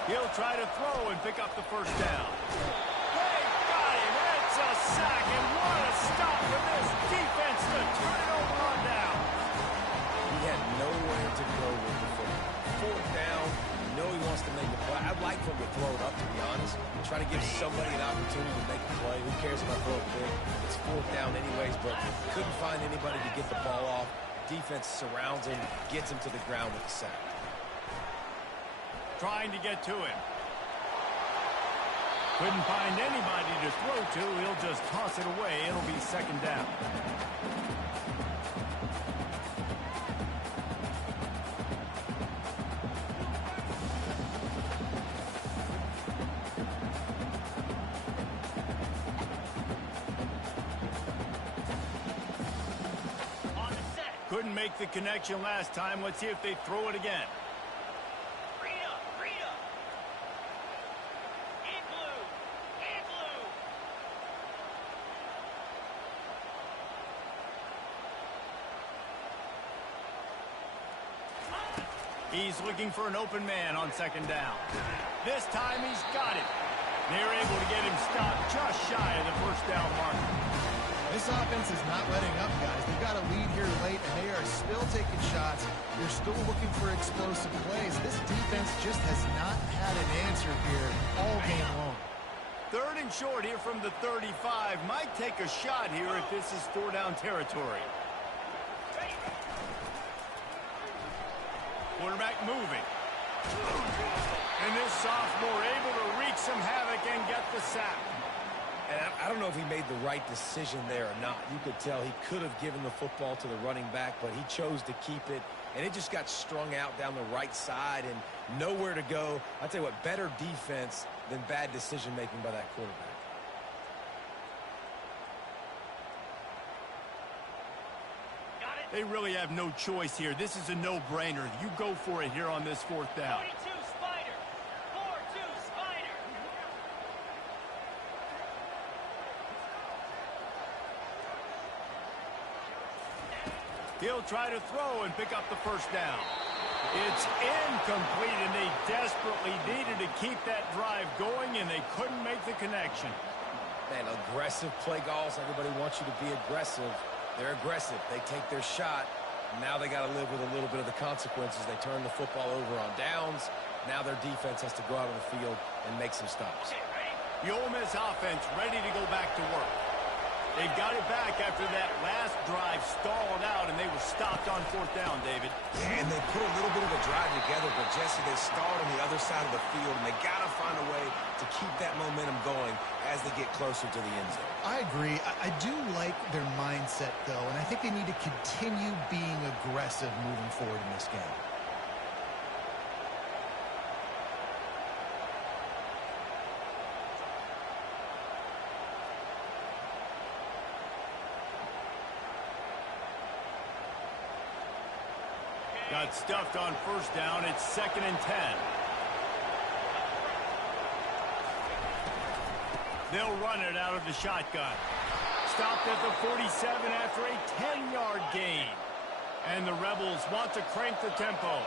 He'll try to throw and pick up the first down. They got him. It's a sack, and what a stop for this defense to turn it over on down. He had nowhere to go with the football. Fourth down, you know he wants to make a play. I'd like for him to throw it up, to be honest. Try to give somebody an opportunity to make a play. Who cares if I throw it big? It's fourth down anyways, but couldn't find anybody to get the ball off. Defense surrounds him, gets him to the ground with the sack. Trying to get to him. Couldn't find anybody to throw to. He'll just toss it away. It'll be second down. Couldn't make the connection last time. Let's see if they throw it again. Rita. In blue. He's looking for an open man on second down. This time he's got it. They're able to get him stopped just shy of the first down marker. This offense is not letting up, guys. They've got a lead here late, and they are still taking shots. They're still looking for explosive plays. This defense just has not had an answer here all game long. Third and short here from the 35. Might take a shot here if this is four-down territory. Quarterback moving. And this sophomore able to wreak some havoc and get the sack. And I don't know if he made the right decision there or not. You could tell he could have given the football to the running back, but he chose to keep it. And it just got strung out down the right side and nowhere to go. I tell you what, better defense than bad decision-making by that quarterback. They really have no choice here. This is a no-brainer. You go for it here on this fourth down. 42 Spider. 4-2 Spider. He'll try to throw and pick up the first down. It's incomplete, and they desperately needed to keep that drive going, and they couldn't make the connection. Man, aggressive play calls. Everybody wants you to be aggressive. They're aggressive. They take their shot. Now they got to live with a little bit of the consequences. They turn the football over on downs. Now their defense has to go out on the field and make some stops. The Ole Miss offense ready to go back to work. They got it back after that last drive stalled out, and they were stopped on fourth down, David. Yeah, and they put a little bit of a drive together, but, Jesse, they stalled on the other side of the field, and they got to find a way to keep that momentum going as they get closer to the end zone. I agree. I do like their mindset, though, and I think they need to continue being aggressive moving forward in this game. Got stuffed on first down. It's 2nd and 10. They'll run it out of the shotgun. Stopped at the 47 after a 10-yard gain. And the Rebels want to crank the tempo.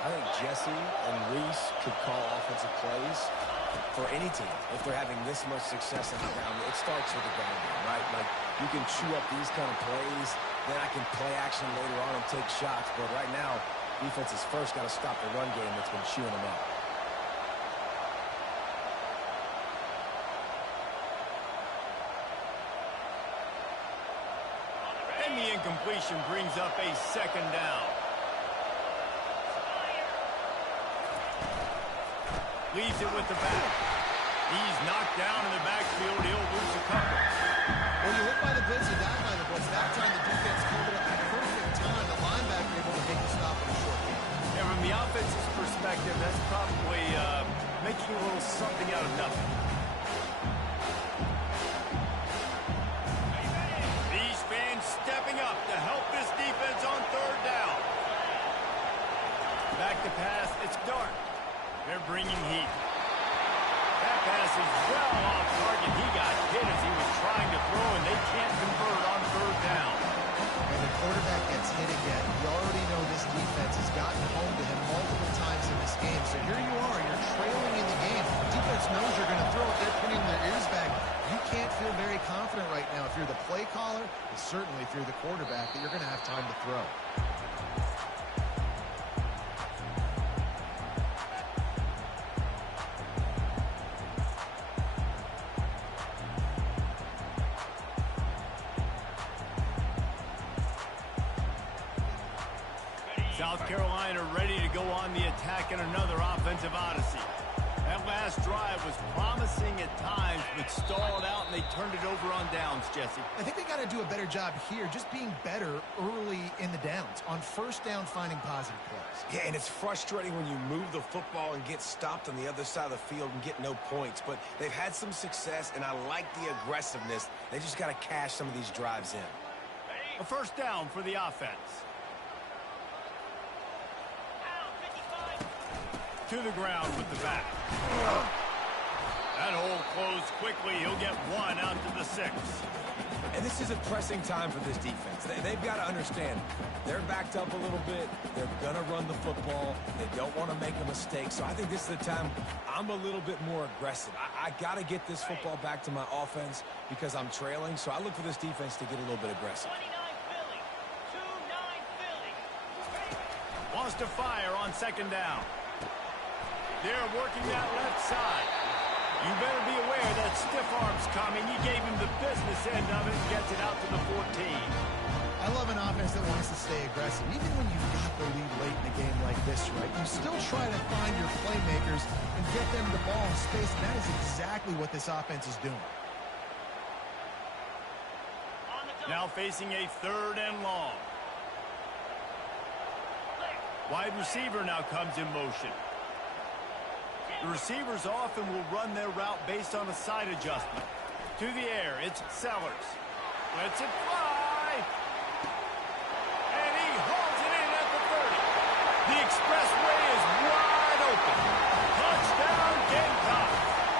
I think Jesse and Reese could call offensive plays for any team. If they're having this much success on the ground, it starts with the ground game, right? Like, you can chew up these kind of plays, then I can play action later on and take shots. But right now, defense has first got to stop the run game that's been chewing them up. And the incompletion brings up a 2nd down. Leaves it with the back. He's knocked down in the backfield. He'll lose a couple. Well, you hit by the blitz, you die by the blitz. That time the defense covered at the perfect time. The linebacker able to make the stop in a short game. Yeah, from the offense's perspective, that's probably making a little something out of nothing. These fans stepping up to help this defense on 3rd down. Back to pass, it's Dart. They're bringing heat. That pass is well off target. He got hit as he was trying to throw, and they can't convert on 3rd down. When the quarterback gets hit again, you already know this defense has gotten home to him multiple times in this game. So here you are, you're trailing in the game. The defense knows you're going to throw it. They're pinning their ears back. You can't feel very confident right now if you're the play caller, and certainly if you're the quarterback, that you're going to have time to throw. South Carolina ready to go on the attack in another offensive odyssey. That last drive was promising at times, but stalled out, and they turned it over on downs, Jesse. I think they got to do a better job here, just being better early in the downs. On first down, finding positive plays. Yeah, and it's frustrating when you move the football and get stopped on the other side of the field and get no points. But they've had some success, and I like the aggressiveness. They just got to cash some of these drives in. A first down for the offense. To the ground with the back. That hole closed quickly. He'll get one out to the 6. And this is a pressing time for this defense. They've got to understand, they're backed up a little bit. They're going to run the football. They don't want to make a mistake. So I think this is the time I'm a little bit more aggressive. I got to get this football back to my offense because I'm trailing. So I look for this defense to get a little bit aggressive. 29 Philly. 2-9 Philly. Wants to fire on 2nd down. They're working that left side. You better be aware that stiff arm's coming. He gave him the business end of it and gets it out to the 14. I love an offense that wants to stay aggressive. Even when you've got the lead late in a game like this, right, you still try to find your playmakers and get them the ball in space. And that is exactly what this offense is doing. Now facing a 3rd and long. Wide receiver now comes in motion. The receivers often will run their route based on a side adjustment. To the air, it's Sellers. Lets it fly. And he hauls it in at the 30. The expressway is wide open. Touchdown, Gamecock.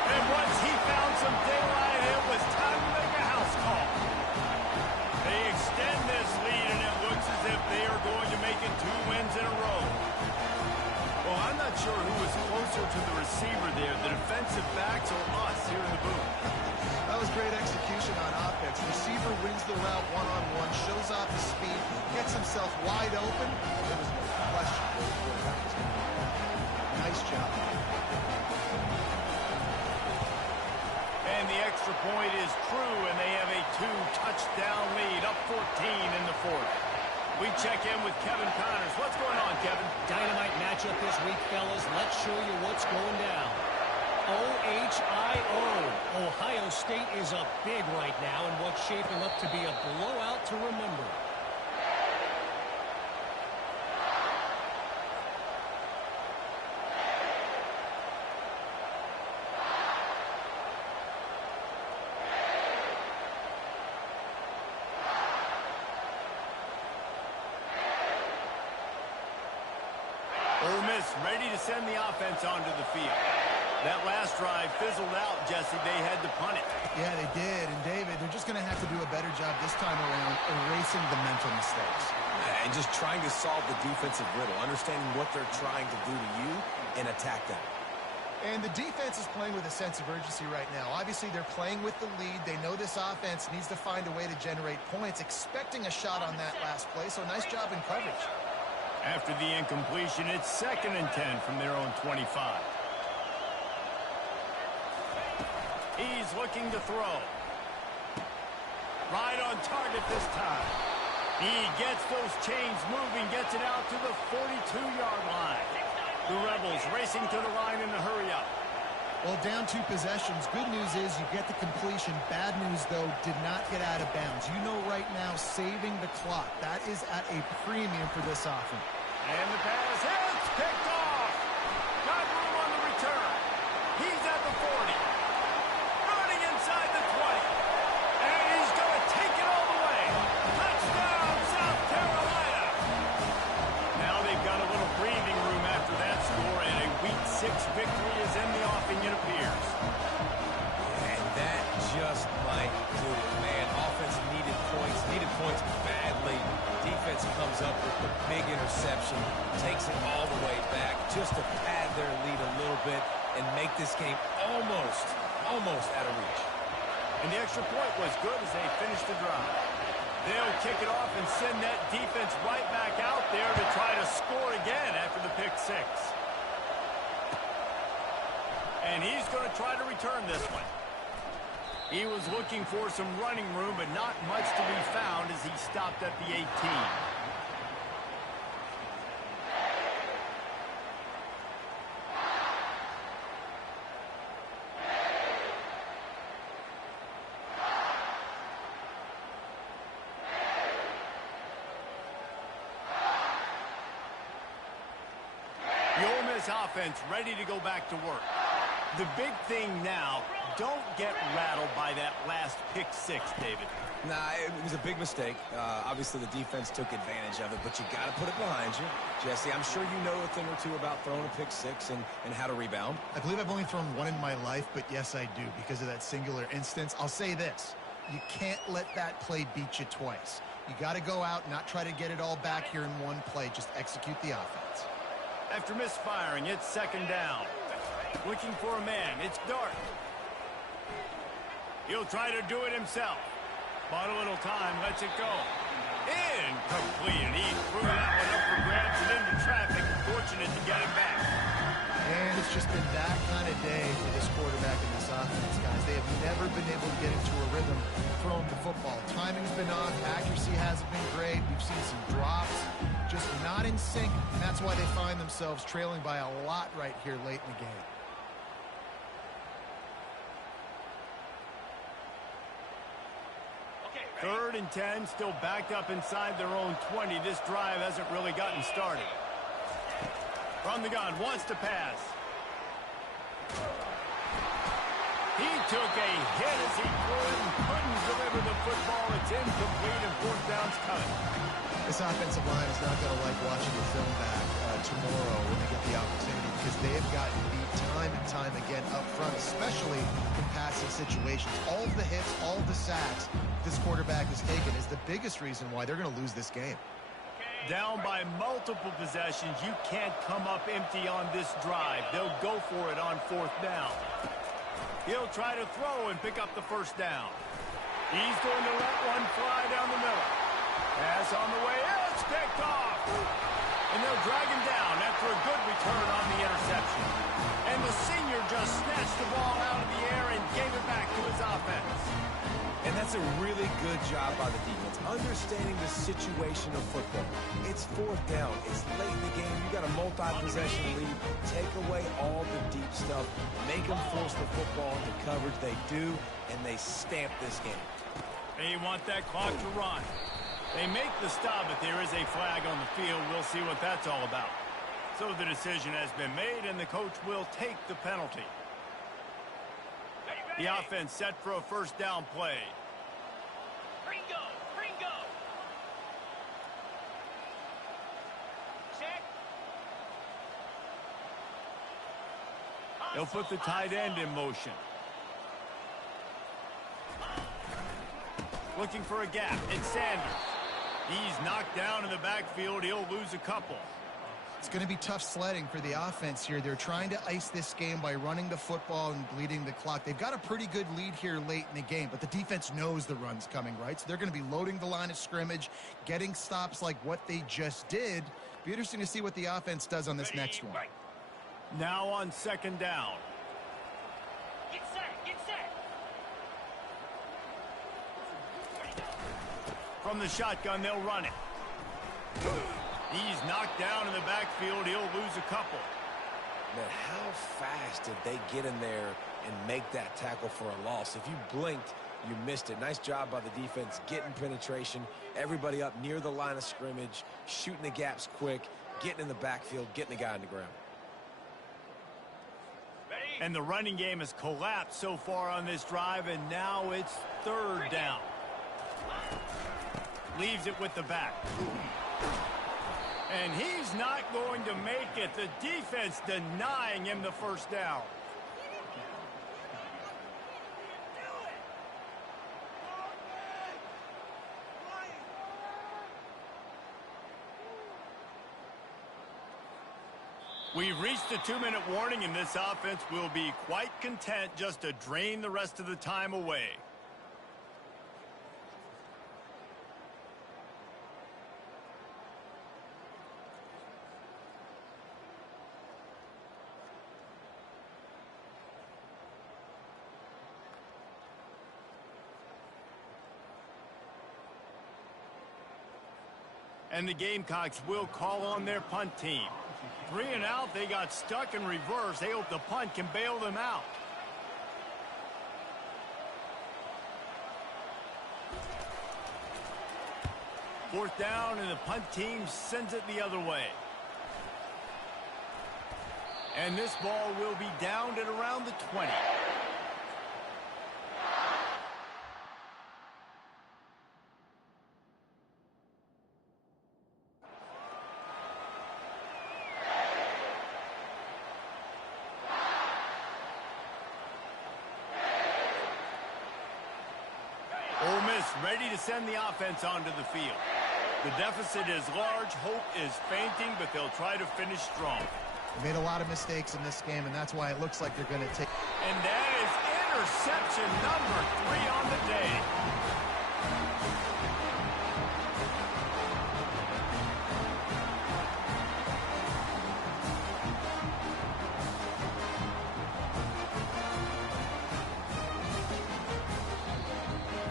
And once he found some daylight, it was time to make a house call. They extend this lead, and it looks as if they are going to make it 2 wins in a row. Well, I'm not sure who was closer to the receiver there, the defensive backs or us here in the booth. That was great execution on offense. Receiver wins the route one-on-one, shows off his speed, gets himself wide open. There was no question where the quarterback was going to go. Nice job. And the extra point is true, and they have a 2-touchdown lead, up 14 in the fourth. We check in with Kevin Connors. What's going on, Kevin? Dynamite matchup this week, fellas. Let's show you what's going down. OHIO. Ohio State is up big right now in what's shaping up to be a blowout to remember. Ole Miss ready to send the offense onto the field. That last drive fizzled out, Jesse. They had to punt it. Yeah, they did. And, David, they're just going to have to do a better job this time around erasing the mental mistakes. And just trying to solve the defensive riddle, understanding what they're trying to do to you and attack them. And the defense is playing with a sense of urgency right now. Obviously, they're playing with the lead. They know this offense needs to find a way to generate points, expecting a shot on that last play. So nice job in coverage. After the incompletion, it's 2nd and 10 from their own 25. He's looking to throw. Right on target this time. He gets those chains moving, gets it out to the 42-yard line. The Rebels racing to the line in a hurry-up. Well, down 2 possessions. Good news is you get the completion. Bad news, though, did not get out of bounds. You know right now, saving the clock. That is at a premium for this offense. And the pass hits, picked off. Got room on the return. He's at the 40. Running inside the 20. And he's going to take it all the way. Touchdown, South Carolina. Now they've got a little breathing room after that score, and a Week 6 victory is in the offing, it appears. And that just might do it, man. Offense needed points badly. Defense comes up with the big interception, takes it all the way back just to pad their lead a little bit and make this game almost out of reach. And the extra point was good as they finished the drive. They'll kick it off and send that defense right back out there to try to score again after the pick 6. And he's going to try to return this one. He was looking for some running room, but not much to be found as he stopped at the 18. The Ole Miss offense ready to go back to work. The big thing now, don't get rattled by that last pick 6, David. Nah, it was a big mistake. Obviously, the defense took advantage of it, but you got to put it behind you. Jesse, I'm sure you know a thing or two about throwing a pick 6 and how to rebound. I believe I've only thrown one in my life, but yes, I do because of that singular instance. I'll say this. You can't let that play beat you twice. You got to go out and not try to get it all back here in one play. Just execute the offense. After misfiring, it's 2nd down. Looking for a man. It's Dart. He'll try to do it himself. Bought a little time. Lets it go. Incomplete. And he threw that one up for grabs and into traffic. Fortunate to get it back. And it's just been that kind of day for this quarterback and this offense, guys. They have never been able to get into a rhythm throwing the football. Timing's been off. Accuracy hasn't been great. We've seen some drops. Just not in sync. And that's why they find themselves trailing by a lot right here late in the game. 3rd and 10, still backed up inside their own 20. This drive hasn't really gotten started. From the gun, wants to pass. He took a hit as he couldn't deliver the football. It's incomplete and 4th down's coming. This offensive line is not going to like watching the film back tomorrow when they get the opportunity because they have gotten beat time and time again up front, especially in passing situations. All of the hits, all of the sacks this quarterback has taken is the biggest reason why they're going to lose this game. Down by multiple possessions, you can't come up empty on this drive. They'll go for it on 4th down. He'll try to throw and pick up the 1st down. He's going to let one fly down the middle. Pass on the way. It's picked off. And they'll drag him down after a good return on the interception. And the senior just snatched the ball out of the air and gave it back to his offense. And that's a really good job by the defense, understanding the situation of football. It's fourth down. It's late in the game. You got a multi-possession lead. Take away all the deep stuff. Make them force the football into coverage. They do, and they stamp this game. They want that clock to run. They make the stop, but there is a flag on the field. We'll see what that's all about. So the decision has been made, and the coach will take the penalty. The offense set for a first down play. Gringo! Gringo! Check. They'll put the tight end in motion. Looking for a gap. It's Sanders. He's knocked down in the backfield. He'll lose a couple. It's going to be tough sledding for the offense here. They're trying to ice this game by running the football and bleeding the clock. They've got a pretty good lead here late in the game, but the defense knows the run's coming, right? So they're going to be loading the line of scrimmage, getting stops like what they just did. Be interesting to see what the offense does on this next one. Now on second down. Get set! Get set! From the shotgun, they'll run it. He's knocked down in the backfield. He'll lose a couple. Man, how fast did they get in there and make that tackle for a loss? If you blinked, you missed it. Nice job by the defense getting penetration. Everybody up near the line of scrimmage, shooting the gaps quick, getting in the backfield, getting the guy on the ground. And the running game has collapsed so far on this drive, and now it's third down. Leaves it with the back. And he's not going to make it. The defense denying him the first down. We've reached the 2-minute warning, and this offense will be quite content just to drain the rest of the time away. And the Gamecocks will call on their punt team. 3 and out, they got stuck in reverse. They hope the punt can bail them out. Fourth down, and the punt team sends it the other way. And this ball will be downed at around the 20. Ole Miss ready to send the offense onto the field. The deficit is large. Hope is fainting, but they'll try to finish strong. They made a lot of mistakes in this game, and that's why it looks like they're going to take. And that is interception number 3 on the day.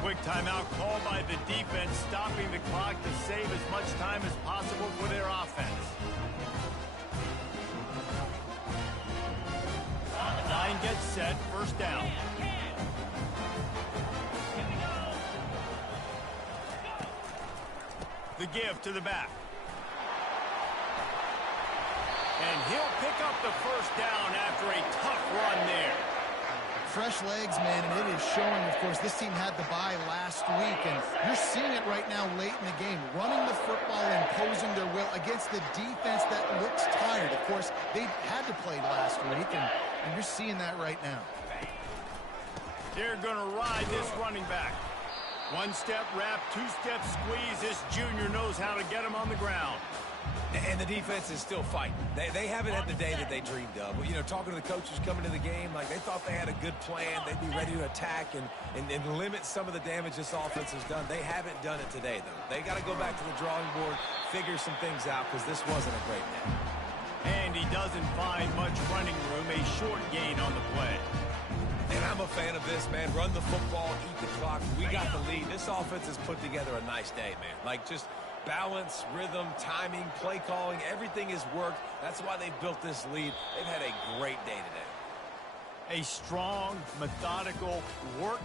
Quick timeout called by the defense, stopping the clock to save as much time as possible for their offense. Line gets set, first down. The give to the back. And he'll pick up the first down after a tough run there. Fresh legs, man, and it is showing. Of course, this team had the bye last week, and you're seeing it right now late in the game. Running the football, imposing their will against the defense that looks tired. Of course, they had to play last week, and you're seeing that right now. They're going to ride this running back. One-step wrap, two-step squeeze. This junior knows how to get him on the ground. And the defense is still fighting. They haven't had the day that they dreamed of. You know, talking to the coaches coming to the game, like they thought they had a good plan. They'd be ready to attack and limit some of the damage this offense has done. They haven't done it today, though. They got to go back to the drawing board, figure some things out because this wasn't a great day. And he doesn't find much running room, a short gain on the play. And I'm a fan of this, man. Run the football, eat the clock. We got the lead. This offense has put together a nice day, man. Like, just balance, rhythm, timing, play calling, everything has worked. That's why they've built this lead. They've had a great day today. A strong, methodical work.